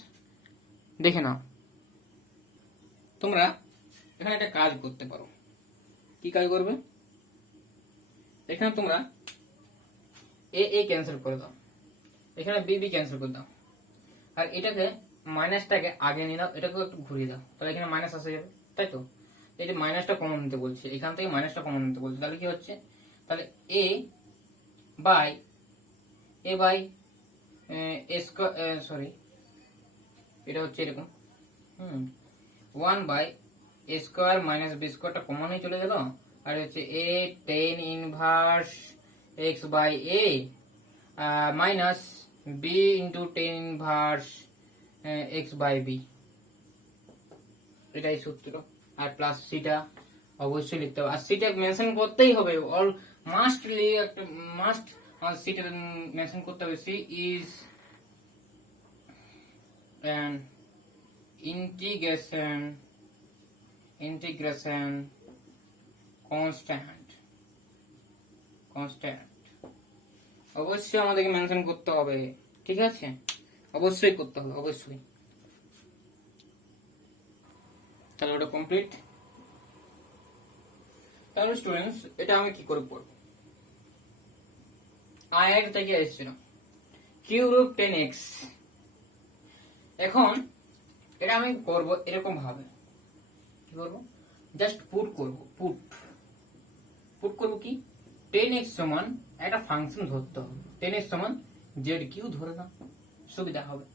দেখে নাও, তোমরা এখানে একটা কাজ করতে পারো, কি কাজ করবে? এখানে তোমরা এ এ ক্যান্সেল করে দাও, এখানে বি বি ক্যান্সেল করে দাও, আর এটাকে মাইনাসটাকে আগে নিয়ে দাও, এটাকে একটু ঘুরিয়ে দাও, তাহলে এখানে মাইনাস আসে যাবে, তাই তো? এই যে মাইনাসটা কমন নিতে বলছে, এখান থেকে মাইনাসটা কমন নিতে বলছে, তাহলে কি হচ্ছে, তাহলে a by a square, sorry এটা হচ্ছে এরকম 1 by a square minus b স্কোয়ারটা কমনই চলে গেল, আর হচ্ছে a tan inverse x by a minus b into tan inverse x by b, এটাই সূত্র। আর প্লাস সিটা অবশ্যই লিখতে হবে, আর সিটা মেনশন করতেই হবে, অল মাস্টলি একটা মাস্ট সিটা মেনশন করতে হবে। C is an integration constant অবশ্যই আমাদেরকে মেনশন করতে হবে, ঠিক আছে, অবশ্যই করতে হবে, অবশ্যই। তাহলে ওটা কমপ্লিট। তাহলে স্টুডেন্টস এটা আমি কি করে পড়বো, আই থেকে এসেছিল কিউব রুট 10x। এখন এটা আমি করব এরকম ভাবে, কি করব, জাস্ট পুট করব, পুট করব কি 10x সমান একটা ফাংশন ধরতে হবে, 10x সমান z3 ধরে নাও, সুবিধা হবে।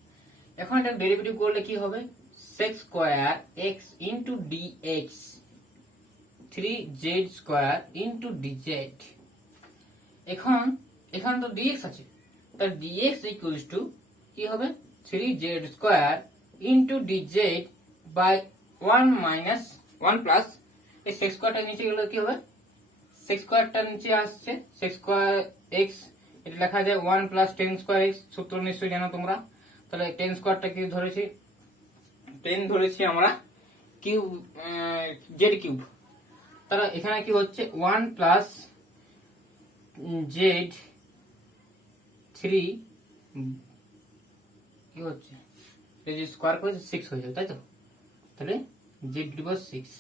এখন এটা ডেরিভেটিভ করলে কি হবে, sec square x into dx 3z square into dz। এখন এখানে তো dx আছে, তার dx ইকুয়ালস টু কি হবে 3z square into dz by 1 minus 1 plus এই sec স্কয়ারটা নিচে গেলে কি হবে, sec স্কয়ারটা নিচে আসছে, sec স্কয়ার x এটা লেখা যায় 1 প্লাস 10 স্কয়ার x, সূত্র নিশ্চয়ই জানো তোমরা। তাহলে 10 স্কয়ারটা কি ধরেছি, 10 ধরেছি আমরা কিউব, z কিউব। তাহলে এখানে কি হচ্ছে 1 প্লাস z 3 কি হচ্ছে, এই যে স্কয়ার করে 6 হয়ে যাবে, তাই তো। তাহলে z ডিভাইড 6,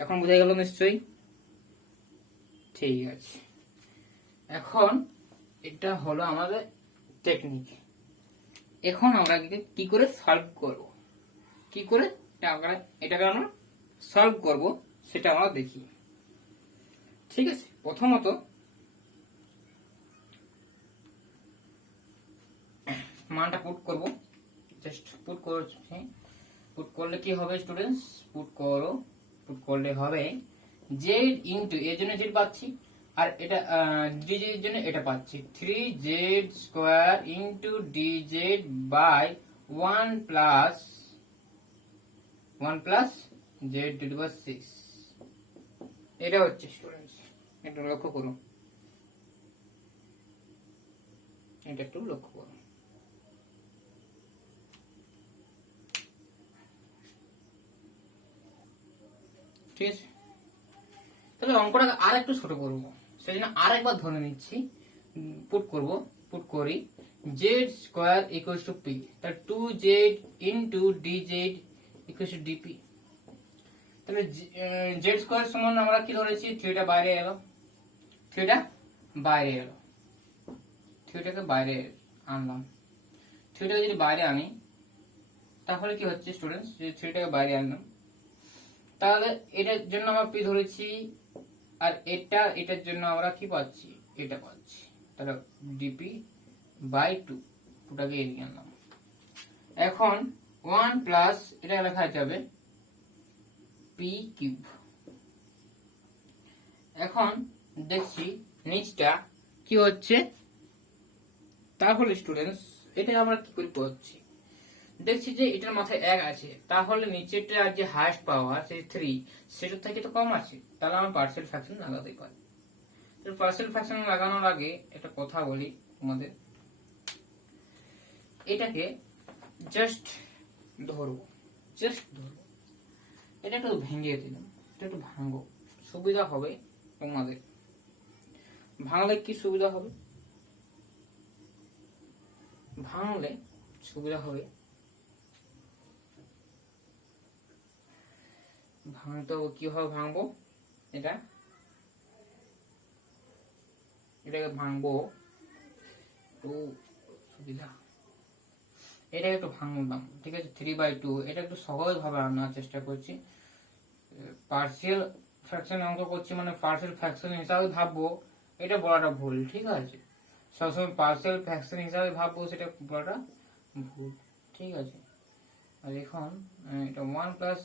এখন বোঝা গেল নিশ্চয়ই, ঠিক আছে। এখন এটা হলো আমাদের টেকনিক। এখন আমরা কি করে সলভ করব, কি করে এটাকে আমরা সলভ করব সেটা আমরা দেখি, ঠিক আছে। প্রথমত মানটা পুট করব, জাস্ট পুট করছি। পুট করলে কি হবে স্টুডেন্টস, পুট করলে হবে z ইনটু, এর জন্য z পাচ্ছি, আর এটা dz এর জন্য এটা পাচ্ছি 3z square into dz by 1 plus z divide 6। এটা হচ্ছে স্টুডেন্টস, এটা লক্ষ্য করুন, এটা একটু লক্ষ্য করুন, ঠিক আছে। তাহলে অঙ্কটা আর একটু ছোট করবো, সেই জন্য আর একবার ধরে নিচ্ছি, পুট করি z square equals to p, তাহলে 2z into dz equals to dp। তাহলে z স্কয়ার সমান আমরা কি ধরেছি, 3টা বাইরে এলো, 3টাকে বাইরে আনলাম, 3টাকে যদি বাইরে আনি তাহলে কি হচ্ছে স্টুডেন্টস, যে 3টাকে বাইরে আনলাম, তাহলে এটার জন্য আমরা p ধরেছি, আর এটার জন্য আমরা কি পাচ্ছি, এটা পাচ্ছি, তাহলে dp বাই 2টাকে এদিকে আনলাম। এখন 1 প্লাস এটা লেখা যাবে p কিউব। এখন দেখছি নিচটা কি হচ্ছে, তাহলে স্টুডেন্টস এটা আমরা কি করে করছি, দেখছি যে এটার মাথায় 1 আছে, তাহলে নিচেরটা যে হাইয়েস্ট পাওয়ার সেই 3 সেটার থেকে তো কম আছে, তাহলে আমরা পার্শিয়াল ফ্র্যাকশন লাগাতে পারি। তো পার্শিয়াল ফ্র্যাকশন লাগানোর আগে একটা কথা বলি তোমাদের, এটাকে জাস্ট ধরবো, এটা একটু ভেঙে দিলাম, এটা একটু ভাঙবো, সুবিধা হবে তোমাদের। ভাঙলে কি সুবিধা হবে, ভাঙতে কিভাবে ভাঙবো, এটাকে ভাঙবো একটু সুবিধা, এটাকে একটু ভাঙলাম, ঠিক আছে, 3/2, এটা একটু সহজ ভাবে আনার চেষ্টা করছি। পার্শিয়াল ফ্র্যাকশন অঙ্ক করছি মানে পার্শিয়াল ফ্র্যাকশন হিসাবে ভাববো, এটা বলাটা ভুল, ঠিক আছে, সবসময় পার্শিয়াল ফ্র্যাকশন হিসাবে ভাববো সেটা বলাটা ভুল, ঠিক আছে। আর এখন এটা 1 প্লাস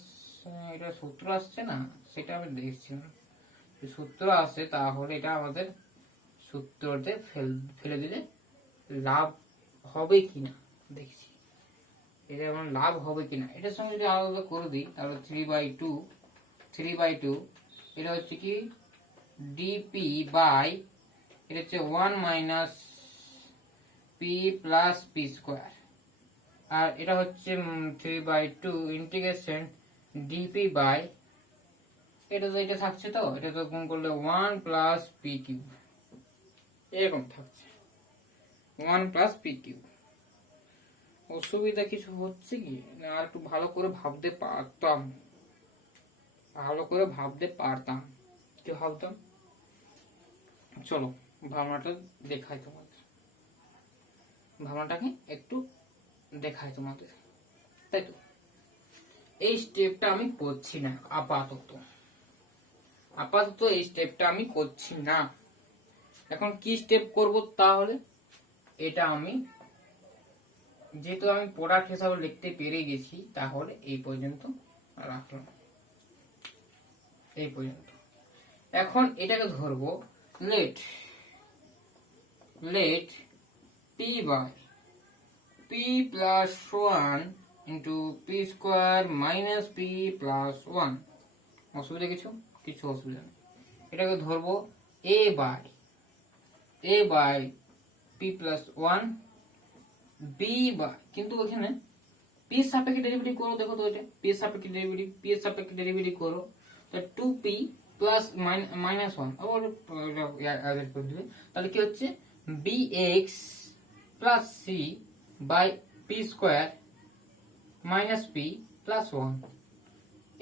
এটা সূত্র আসছে না, সেটা আমি দেখছি, সূত্র আসে তাহলে এটা আমাদের সূত্রতে ফেলে দিলে লাভ হবে কিনা দেখছি, এটা আমার লাভ হবে কিনা। এটার সঙ্গে যদি আলাদা করে দিই তাহলে 3/2 এটা হচ্ছে কি ডিপি বাই, এটা হচ্ছে 1 minus P plus p square, আর এটা হচ্ছে 3/2 ইন্টিগ্রেশন ডিপি বাই, এটা তো এটা থাকছে, তো এটা তো গুণ করলে 1 প্লাস পি কিউব, এরকম থাকছে 1 প্লাস পি কিউব। অসুবিধা কিছু হচ্ছে কি না? আর একটু ভালো করে ভাবতে পারতাম, কি ভাবতাম। চলো ভাবনাটা দেখাই তোমাদের, ভাবনাটাকে একটু দেখাই তোমাদের, তাই তো। এই স্টেপটা আমি করছি না আপাতত এই স্টেপটা আমি করছি না। এখন কি স্টেপ করব তাহলে? এটা আমি যেহেতু আমি প্রোডাক্ট হিসাবে লিখতে পেরে গেছি, তাহলে এই পর্যন্ত রাখলাম, এই পর্যন্ত। এখন এটাকে ধরবো let p by p plus 1 into P square minus P plus 1। অসুবিধা কিছু অসুবিধা নেই। এটাকে ধরবো a by p plus 1 b by, কিন্তু ওখানে পি সাপেক্ষে ডেরিভেটিভ করো, দেখো তো এটা পি সাপেক্ষে ডেরিভেটিভ করো, তো 2p প্লাস মাইনাস 1 আবার অ্যাড করে দিবে, তাহলে কি হচ্ছে bx plus C by P square minus P plus 1।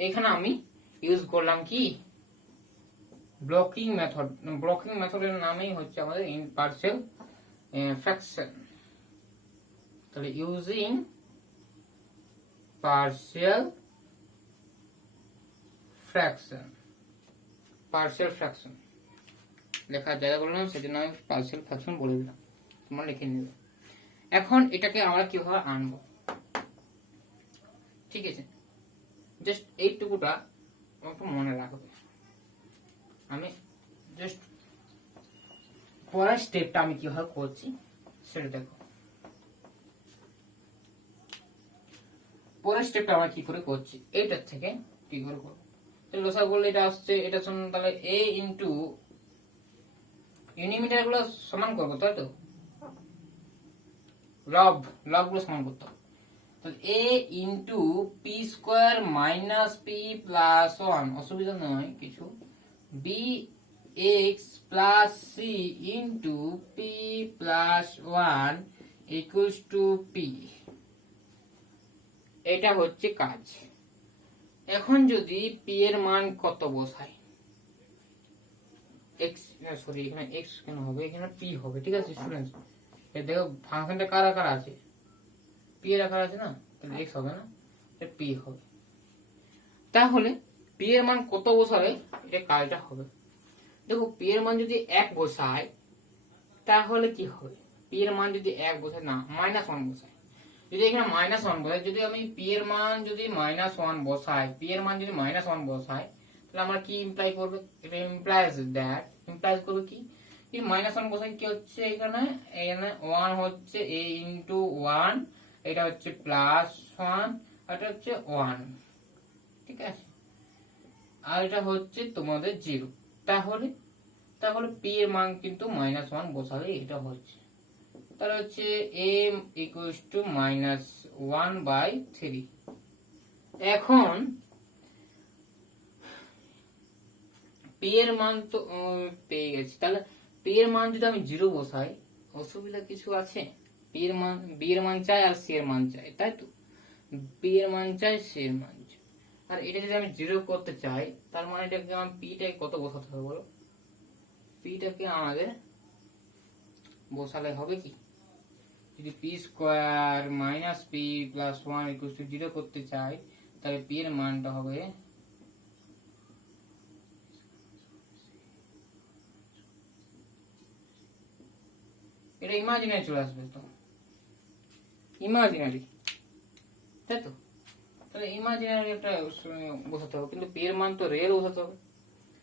এখানে আমি ইউজ করলাম কি ব্লকিং মেথডের নামেই হচ্ছে আমাদের পার্শিয়াল ফ্র্যাকশন। তাহলে ইউজিং পার্শিয়াল ফ্র্যাকশন লেখার জায়গা বললাম, সেজন্য আমি পার্শিয়াল ফ্র্যাকশন বলে দিলাম, তোমরা লিখে নেবে। এখন এটাকে আমরা কিভাবে আনবো, ঠিক আছে? জাস্ট এইটুকুটা একটু মনে রাখবে। আমি জাস্ট পরের স্টেপটা আমি কিভাবে করছি সেটা দেখো। পরের স্টেপটা আমরা কি করে করছি, এইটার থেকে কি করে করবো। লসাগু বললে এটা আসছে, এটা শুনুন, তাহলে a ইন্টু ইউনিমিটার গুলো সমান করবো, তাই তো লব গুলো সমান করতে হবে। তাহলে a into P square minus P plus 1, অসুবিধা নয় কিছু, B X plus C into P plus 1 equals to P. এটা হচ্ছে কাজ। এখন যদি পি এর মান কত বসাই, x সরি এখানে x কেন হবে, এখানে p হবে, ঠিক আছে স্টুডেন্টস? এই দেখো ফাংশনটা কার আকার আছে, p এর আকার আছে না, তাহলে x হবে না, এটা p হবে। তাহলে p এর মান কত বসালে এটা কাজটা হবে। দেখো p এর মান যদি 1 বসাই তাহলে কি হবে, p এর মান যদি 1 বসাই না -1 বসাই, যদি এখানে -1 বসাই, যদি আমি p এর মান যদি -1 বসাই, তাহলে আমরা কি ইমপ্লাই করবে, এটা ইমপ্লাইজ করবে কি -1 বসাই কি হচ্ছে, এখানে 1 হচ্ছে a ইন্টু 1, এটা হচ্ছে +1, এটা হচ্ছে 1, ঠিক আছে, আর এটা হচ্ছে তোমাদের 0। তাহলে p এর মান কিন্তু -1 বসালে এটা হচ্ছে, তাহলে হচ্ছে m ইকুয়ালস টু -1/3। এখন p এর মান তো পেয়ে গেছি, তাহলে p এর মান যদি আমি 0 বসাই অসুবিধা কিছু আছে? b এর মান চাই আর c এর মান চাই, তাই তো, b এর মান চাই c এর মান চাই, আর এটা যদি আমি 0 করতে চাই তার মানে এটাকে আমার p টাকে কত বসাতে হবে বলো, p টাকে আমাদের বসালে হবে কি, যদি P square minus P plus 1 equal to 0 করতে চাই, তাহলে পি এর মানটা হবে এটা ইমাজিনারি চলে আসবে, তো ইমাজিনারি, তাই তো, তাহলে ইমাজিনারি একটা বসাতে হবে, কিন্তু পি এর মান তো রিয়েল বসাতে হবে।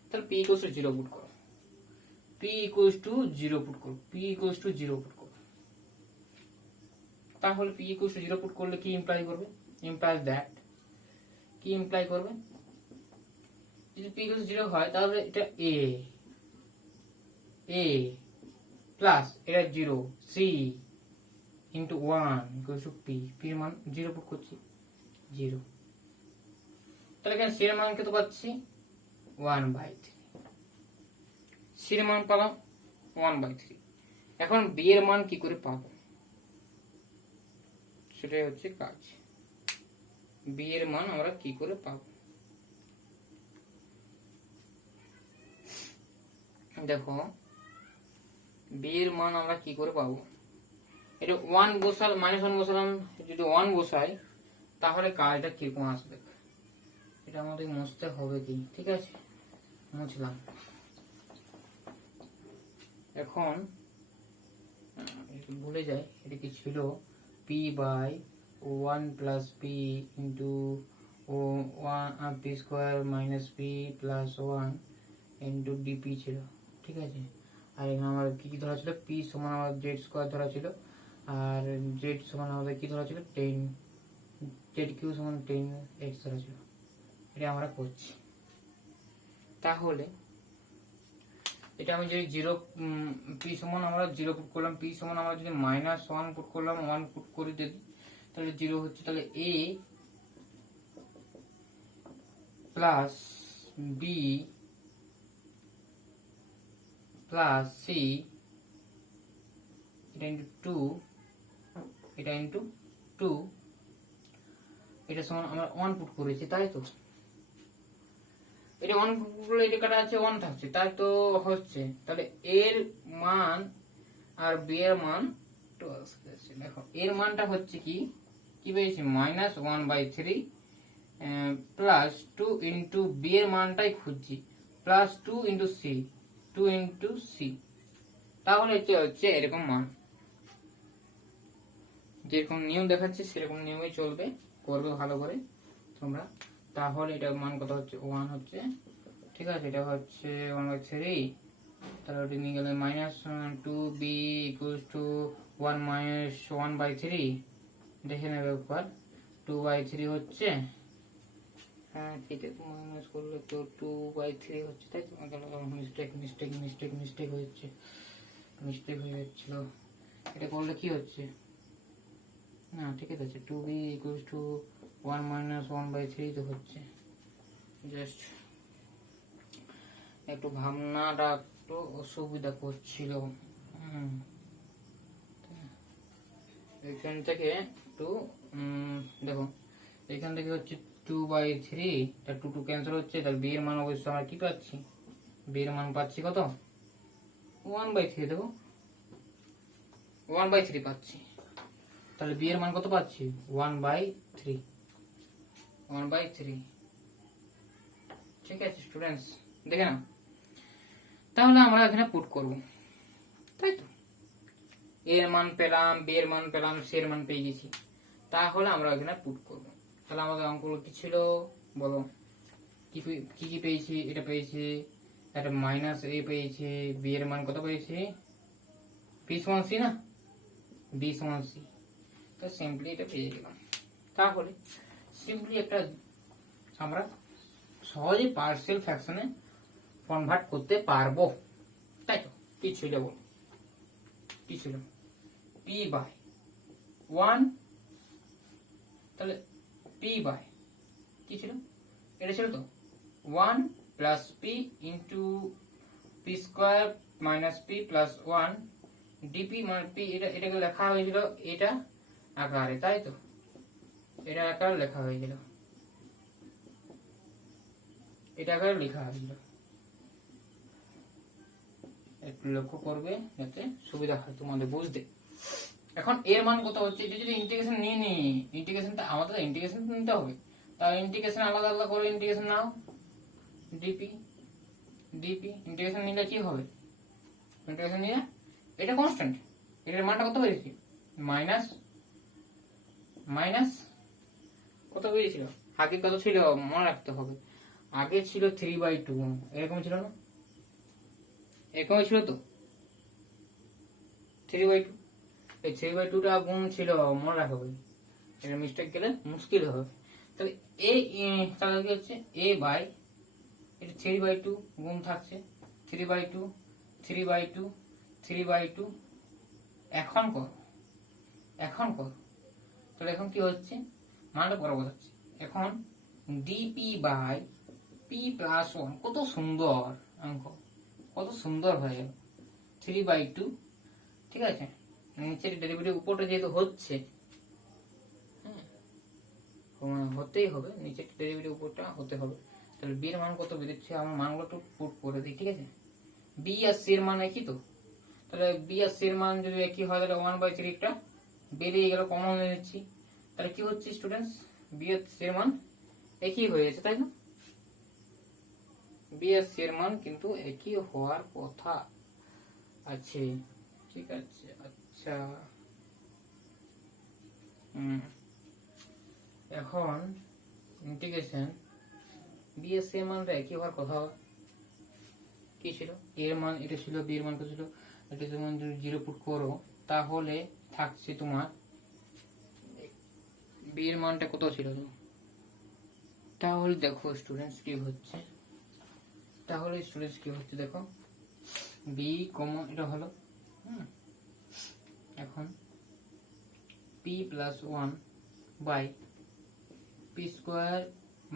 তাহলে পি ইকুয়াল টু 0 পুট করো, পি ইকুয়াল টু 0 পুট করো, তাহলে পি ইকুয়াল টু 0 পুট করলে কি ইমপ্লাই করবে? ইমপ্লাইজ দ্যাট কি ইমপ্লাই করবে? যদি পি ইকুয়াল টু 0 হয় তাহলে এটা এ প্লাস এটা 0 C into 1 equal to P. P এর মান 0 পুট করছি 0। তাহলে এখানে সি এর মান কত পাচ্ছি? 1/3। সি এর মান পেলাম 1/3। এখন বি এর মান কি করে পাবো সেটাই হচ্ছে কাজ। বি এর মান আমরা কি করে পাবো? দেখো বি এর মান আমরা কি করে পাবো? এটা 1 বসাল -1 বসালাম, যদি 1 বসাই তাহলে কাজটা কিরকম আসবে এটা আমাদের মুছতে হবে কি। ঠিক আছে, মুছলাম। এখন ভুলে যাই এটা কি ছিল, P by 1 plus P into P square minus P plus 1 into DP ছিল। ঠিক আছে, আর এখানে আমার কি কি ধরা ছিল? পি সমান আমার জেড স্কোয়ার ধরা ছিল, আর জেড সমান আমাদের কি ধরা ছিল? 10 জেড কিউ সমান 10x ধরা ছিল। এটা আমরা করছি। তাহলে এটা আমি যদি 0 পি সমান আমরা 0 পুট করলাম, পি সমান আমরা যদি -1 পুট করলাম, 1 পুট করে দিই তাহলে 0 হচ্ছে। তাহলে a plus B plus C এটা ইন্টু 2 এটা ইন্টু 2 এটা সমান আমরা 1 পুট করেছি, তাই তো? এটা 1 পুট করলে এটা কাটা আছে 1 থাকছে, তাই তো হচ্ছে। তাহলে এর মান আর বি এর মান দেখো এর মানটা হচ্ছে কি পেয়েছি? -1/3 প্লাস 2 ইন্টু বি এর মানটাই খুঁজছি, plus 2 into C 2 into C. তাহলে এটা হচ্ছে এরকম মান, যেরকম নিয়ম দেখাচ্ছে সেরকম নিয়মে চলবে, করবে ভালো করে তোমরা। তাহলে এটার মান কত হচ্ছে? 1 হচ্ছে। ঠিক আছে, এটা হচ্ছে 1/3। তাহলে ওটা নিয়ে গেলে -2b ইকুয়ালস টু 1 - 1/3। দেখে নেবে একবার 2/3 হচ্ছে। হ্যাঁ, এটা মাইনাস করলে তো 2/3 হচ্ছে, তাই তো? মিস্টেক হচ্ছে, মিস্টেক হয়ে যাচ্ছিল। এটা করলে কি হচ্ছে? না, ঠিক আছে, 2b ইকুয়ালস টু 1 - 1/3 তো হচ্ছে। জাস্ট একটু ভাবনাটা একটু অসুবিধা করছিল। এখান থেকে একটু দেখো, এখান থেকে হচ্ছে 2/3, তার 2 2 ক্যান্সেল হচ্ছে, তার বি এর মান অবশ্যই আমরা কি পাচ্ছি? বি এর মান পাচ্ছি কত? 1/3। দেখো 1/3 পাচ্ছি, তাহলে বি এর মান কত পাচ্ছি? 1/3। 1/3। ঠিক আছে স্টুডেন্টস, দেখে না? তাহলে আমরা এখানে পুট করব, তাই তো? এর মান পেলাম, বি এর মান পেলাম, সি এর মান পেয়ে গেছি। তাহলে আমরা এখানে পুট করব। তাহলে আমাদের অঙ্কগুলো কি ছিল বলো? কি কি পেয়েছি? এটা পেয়েছি, একটা -a পেয়েছি, বি এর মান কত পেয়েছি? পি সমান সি না, বি সমান সি। তো সিম্পলি এটা পেয়ে গেলাম। তাহলে সিম্পলি একটা আমরা সহজেই পার্শিয়াল ফ্র্যাকশনে কনভার্ট করতে পারবো, তাই তো? কি ছিল বল? কি ছিল? পি বাই 1, তাহলে পি বাই কি ছিল? এটা ছিল তো 1 plus P into P square minus P plus 1 DP, মানে পি এটাকে লেখা হয়েছিল এটা আকারে, তাই তো? এটা আকারে লেখা হয়েছিল, এটা আকারে লেখা হয়েছিল। একটু লক্ষ্য করবে যাতে সুবিধা হয় তোমাদের বুঝতে। এখন এর মান কত হচ্ছে? এটা যদি ইন্টিগ্রেশন নিয়ে নি, ইন্টিগ্রেশনটা আমাদের ইন্টিগ্রেশন নিতে হবে, তাহলে ইন্টিগ্রেশন আলাদা আলাদা করে ইন্টিগ্রেশন নাও। ডিপি ডিপি ইন্টিগ্রেশন নিলে কি হবে? ইন্টিগ্রেশন নিলে এটা কনস্ট্যান্ট, এটার মানটা কত বেরিয়েছে? মাইনাস মাইনাস কত বেরিয়েছিল? আগে কত ছিল মনে রাখতে হবে। আগে ছিল 3/2, এরকম ছিল না? এরকমই ছিল তো 3/2। এই 3/2টা গুণ ছিল, মনে রাখবে, এটা মিস্টেক গেলে মুশকিল হবে। তাহলে তাহলে কি হচ্ছে a বাই, এটা 3/2 গুণ থাকছে 3/2 3/2 3/2। এখন কর, তাহলে এখন কি হচ্ছে, মানটা পরে বোঝাচ্ছি। এখন ডিপি বাই পি প্লাস 1, কত সুন্দর অঙ্ক, কত সুন্দর হয়ে গেল 3/2। ঠিক আছে, নিচের ডেরিভেটিভ উপরটা যেহেতু হচ্ছে, হতেই হবে, নিচের ডেরিভেটিভ উপরটা হতে হবে। তাহলে বি এর মান কত বেরোচ্ছে, আমার মানগুলো একটু পুট করে দিই। ঠিক আছে, বি আর সি এর মান একই তো, তাহলে বি আর সি এর মান যদি একই হয় তাহলে 1/3 টা বেরিয়ে গেল, কমন নিয়ে নিচ্ছি। তাহলে কি হচ্ছে স্টুডেন্টস, বি আর সি এর মান একই হয়ে গেছে, তাই না? বি আর সি এর মান কিন্তু একই হওয়ার কথা আছে। ঠিক আছে, আচ্ছা এখন ইন্টিগ্রেশন বি আর সি এর মানটা একই হওয়ার কথা কি ছিল, এর মান এটা ছিল, বি এর মান কত ছিল, এটা তুমি যদি 0 পুট করো তাহলে থাকছে তোমার বি এর মানটা কত ছিল। তাহলে দেখো স্টুডেন্টস কি হচ্ছে, দেখো বি কমন এটা হলো, এখন P plus 1 by P square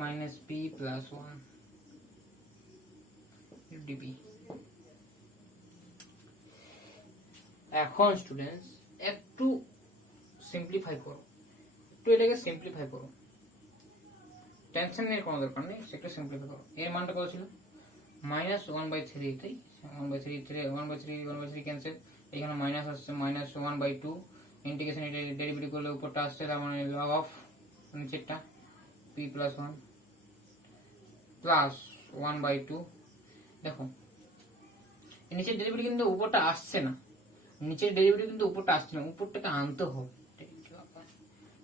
minus P plus 1 DP. এখন স্টুডেন্টস একটু সিম্পলিফাই করো, এটাকে সিম্পলিফাই করো, টেনশন নেই, কোনো দরকার নেই, সেটা সিম্পলিফাই করো। এর মানটা কত ছিল, -1/3, তাই 1/3 ক্যান্সেল, এখানে মাইনাস আসছে -1/2, ইন্টিগ্রেশন এটা ডেরিভেটিভ করলে উপরটা আসছে, তার মানে লগ অফ নিচেরটা p প্লাস 1 প্লাস 1/2। দেখো নিচের ডেরিভেটিভ কিন্তু উপরটা আসছে না, উপরটাকে আনতে হবে।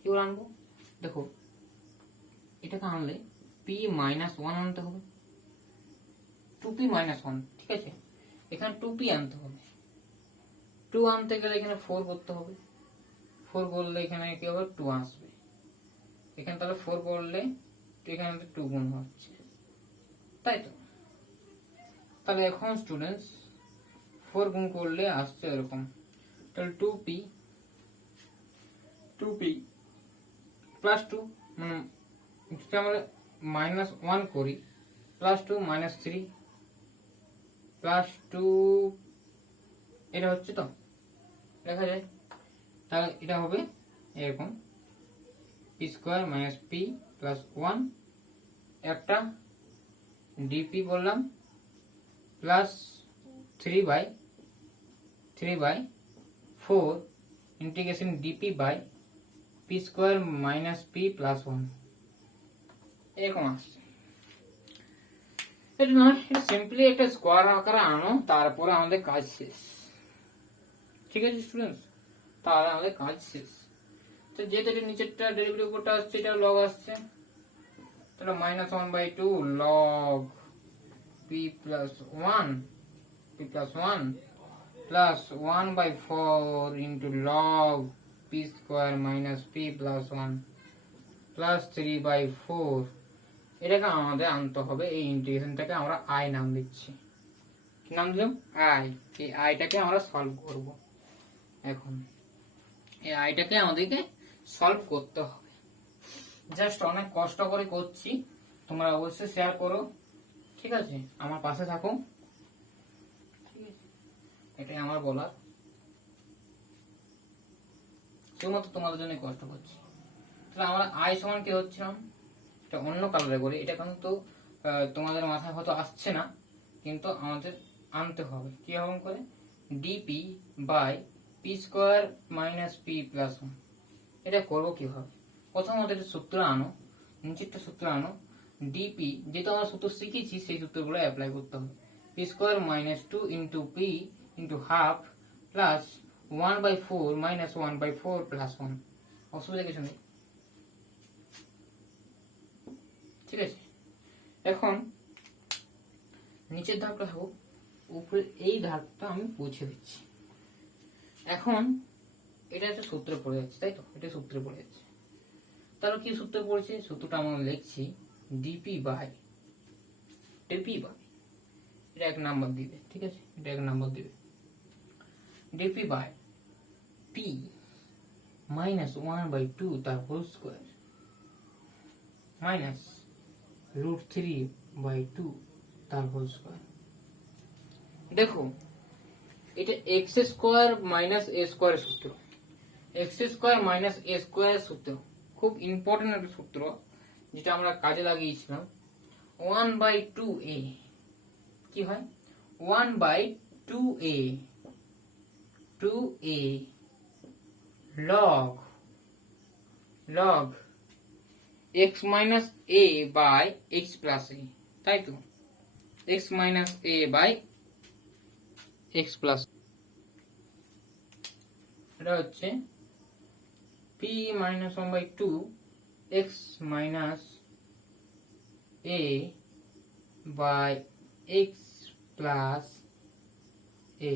কি করে আনবো, দেখো এটাকে আনলে p -1 আনতে হবে, 2p - 1। ঠিক আছে, এখানে 2p আনতে হবে, 2 আনতে গেলে এখানে 4 করতে হবে, 4 করলে এখানে কি হবে 2 আসবে, এখানে তাহলে 4 করলে এখানে 2 গুণ হচ্ছে, তাই তো। তাহলে এখন স্টুডেন্টস 4 গুণ করলে আসছে এরকম, তাহলে 2p প্লাস 2, যদি আমরা -1 করি, +2 -3 +2, এটা হচ্ছে তো, দেখা যায়। তাহলে এটা হবে এরকম p square minus p plus 1, একটা dp বললাম, plus 3/4 integration dp by p square minus p plus 1, এরকম আসছে। এটা নয়, এটা সিম্পলি একটা স্কোয়ার আকারে আনো, তারপরে আমাদের কাজ শেষ। ঠিক আছে স্টুডেন্টস, তাহলে আমাদের কাজ শেষ। তো যেহেতু এটা নিচেরটা ডেরিভেটিভ উপরটা আসছে, এটা লগ আসছে, তাহলে -1/2 log p plus 1 plus 1/4 into log p square minus p plus 1 plus 3/4। এটাকে আমাদের আনতে হবে, এই ইন্টিগ্রেশনটাকে আমরা আই নাম দিচ্ছি, কি নাম দিলাম, আই। এই আইটাকে আমরা সলভ করব। এখন এই আইটাকে আমাদেরকে সলভ করতে হবে, জাস্ট অনেক কষ্ট করে করছি, তোমরা অবশ্যই শেয়ার করো। ঠিক আছে, আমার পাশে থাকো, ঠিক আছে, এটাই আমার বলার, শুধুমাত্র তোমাদের জন্য কষ্ট করছি। তাহলে আমরা আই সমান কি হচ্ছিলাম, এটা অন্য কালারে করি, এটা কিন্তু তোমাদের মাথায় হয়তো আসছে না, কিন্তু আমাদের আনতে হবে কি রকম করে, DP by P square minus P plus 1। এটা করবো কিভাবে, প্রথমত এটা সূত্র আনো, নিচেরটা সূত্র আনো, ডিপি যেহেতু আমরা সূত্র শিখেছি সেই সূত্রগুলো অ্যাপ্লাই করতে হবে, P square minus 2 into P into half plus 1/4 minus 1/4 plus 1, অসুবিধা কিছু নেই। ঠিক আছে, এখন নিচের ধাপটা হোক, উপরে এই ধাপটা আমি পৌঁছে দিচ্ছি। এখন এটা একটা সূত্রে পড়ে যাচ্ছে, তাই তো? এটা সূত্রে পড়ে যাচ্ছে। তাহলে কি সূত্রে পড়েছে? সূত্রটা আমরা লিখছি ডিপি বাই এটা 1 নাম্বার দিবে, ঠিক আছে? এটা 1 নাম্বার দিবে। ডিপি বাই পি মাইনাস 1/2 তার হোল স্কোয়ার মাইনাস √3/2 তার হোল স্কোয়ার। দেখো এটা X square minus A square সূত্র, X square minus A square সূত্র খুব ইম্পর্টেন্ট একটা সূত্র, যেটা আমরা কাজে লাগিয়েছিলাম। 1/2a কি হয়? 1/2a 2a log x minus a by x plus a, তাই তো? x minus a by x plus, এটা হচ্ছে p minus 1/2 x minus a by x plus a।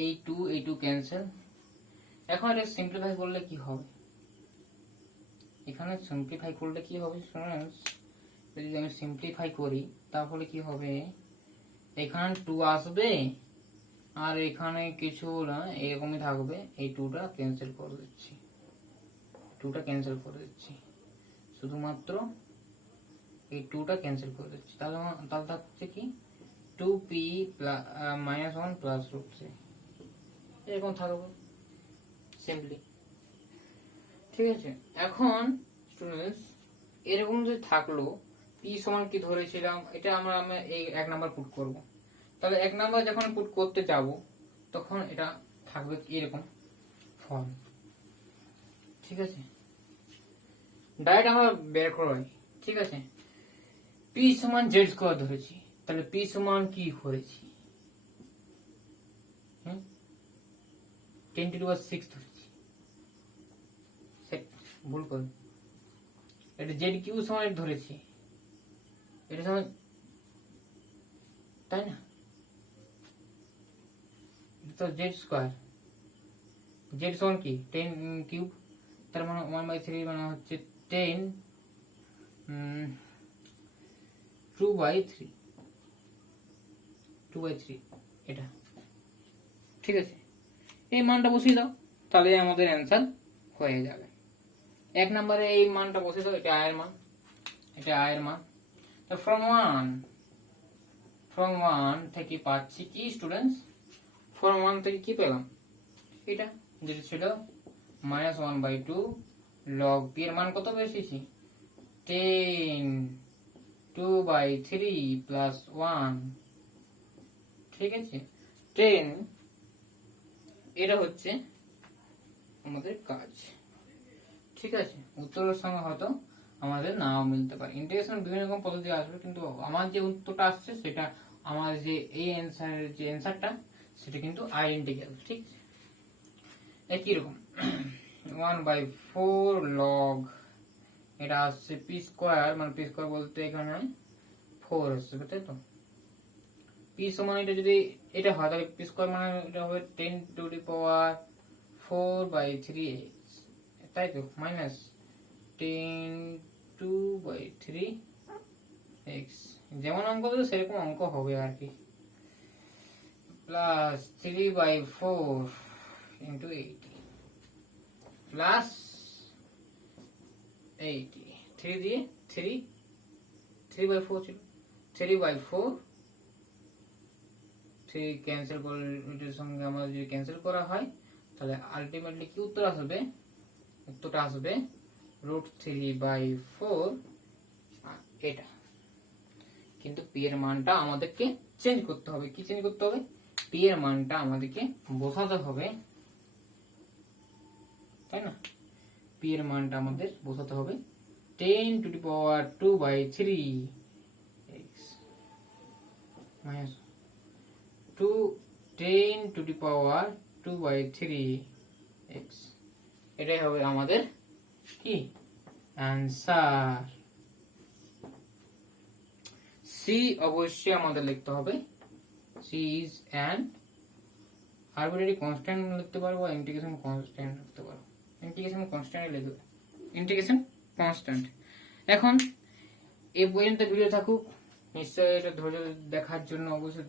এই টু ক্যান্সেল। এখন এটা সিম্পলিফাই করলে কি হবে? এখানে সিম্পলিফাই করলে কি হবে স্টুডেন্টস? যদি আমি সিম্পলিফাই করি তাহলে কি হবে? এখানে 2 আসবে আর এখানে কিছু না, এরকমই থাকবে। এই 2টা ক্যান্সেল করে দিচ্ছি, শুধুমাত্র এই 2টা ক্যান্সেল করে দিচ্ছি। তাহলে থাকছে কি 2p minus 1 plus √3, এরকম থাকবে সিম্পলি, ঠিক আছে? এখন স্টুডেন্টস এরকম যে থাকলো, p সমান কি ধরেছিলাম, এটা আমরা এই 1 নাম্বার পুট করব। তাহলে 1 নাম্বার যখন পুট করতে যাব তখন এটা থাকবে এরকম ফর্ম, ঠিক আছে? ডাইরেক্ট আমরা বের করাই, ঠিক আছে? p সমান z স্কয়ার ধরেছি, তাহলে p সমান কি করেছি? 10⁶ ধরেছি, ভুল করে। এটা জেড কিউ সমান ধরেছি, এটা সমান, তাই না? এটা তো জেড স্কয়ার, জেড সমান কি 10 কিউব, তার মানে 1/3 মানে হচ্ছে 10 2/3 এটা, ঠিক আছে? এই মানটা বসিয়ে দাও, তাহলে আমাদের অ্যান্সার হয়ে যাবে। 1 নম্বরে এই মানটা বসিয়ে দাও, এটা আয়ের মান, তো ফ্রম 1 থেকে পাচ্ছি কি স্টুডেন্টস? ফ্রম 1 থেকে কি পেলাম? এটা যেটা ছিল -1/2 log p এর মান কত পেয়েছি? 10 2/3 plus 1, ঠিক আছে? 10, এটা হচ্ছে আমাদের কাজ, ঠিক আছে? উত্তরের সঙ্গে হয়তো আমাদের নাও মিলতে পারে, ইন্টিগ্রেশন বিভিন্ন রকম পদ্ধতি আসবে, কিন্তু আমার যে উত্তরটা আসছে সেটা, আমার যে এই অ্যান্সারের যে অ্যান্সারটা সেটা কিন্তু আইডেন্টিক্যাল, ঠিক? একই রকম 1/4 log, এটা আসছে পি স্কোয়ার, মানে পি স্কোয়ার বলতে এখানে 4 আসবে, তাই তো? পি সমান এটা যদি এটা হয় তাহলে পি স্কোয়ার মানে এটা হবে 10⁴/3, তাই তো? মাইনাস 10⁵x, যেমন অঙ্ক দেবে সেরকম অঙ্ক হবে আর কি, প্লাস 3/4 into 80 প্লাস 80, 3 দিয়ে 3/4 ছিল, 3/4, 3 ক্যান্সেল করলে এটার সঙ্গে আমাদের যদি ক্যান্সেল করা হয় তাহলে আলটিমেটলি কি উত্তর আসবে? উত্তরটা আসবে √3/4, এটা। কিন্তু p এর মানটা আমাদেরকে চেঞ্জ করতে হবে। কি চেঞ্জ করতে হবে? p এর মানটা আমাদেরকে বসাতে হবে, তাই না? p এর মানটা আমাদের বসাতে হবে 10⁵x minus 10⁵x, এটাই হবে আমাদের কি অ্যান্সার। সি অবশ্যই আমাদের লিখতে হবে, C is an arbitrary constant লিখতে পারবো, ইন্টিগ্রেশন কনস্ট্যান্ট লিখতে পারবো। ইন্টিগ্রেশন কনস্ট্যান্ট লিখবে, ইন্টিগ্রেশন কনস্ট্যান্ট। এখন এই পর্যন্ত ভিডিও থাকুক, নিশ্চয়ই এটা ধৈর্য দেখার জন্য অবশ্যই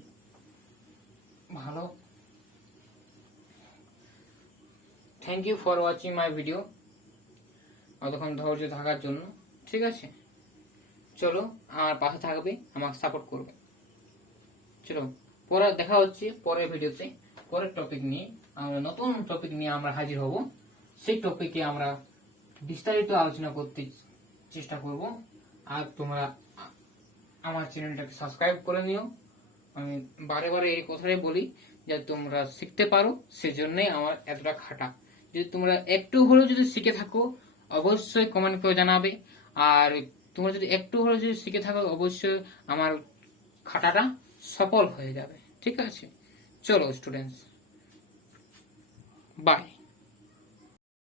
ভালো। Thank you for watching my video, অতক্ষণ ধৈর্য থাকার জন্য। ঠিক আছে, চলো আমার পাশে থাকবে, আমাকে সাপোর্ট করবে। চলো পরে দেখা হচ্ছে পরের ভিডিওতে, পরের টপিক নিয়ে, আমরা নতুন টপিক নিয়ে আমরা হাজির হব। সেই টপিকে আমরা বিস্তারিত আলোচনা করতে চেষ্টা করব। আর তোমরা আমার চ্যানেলটাকে সাবস্ক্রাইব করে নিও। আমি বারে বারে এই কথাটাই বলি যে তোমরা শিখতে পারো, সেজন্যই আমার এতটা খাটা। যদি তোমরা একটু হলেও যদি শিখে থাকো অবশ্যই কমেন্ট করে জানাবে। আর তোমরা যদি একটু হলেও যদি শিখে থাকো অবশ্যই আমার খাটাটা সফল হয়ে যাবে। ঠিক আছে, চলো স্টুডেন্টস, বাই।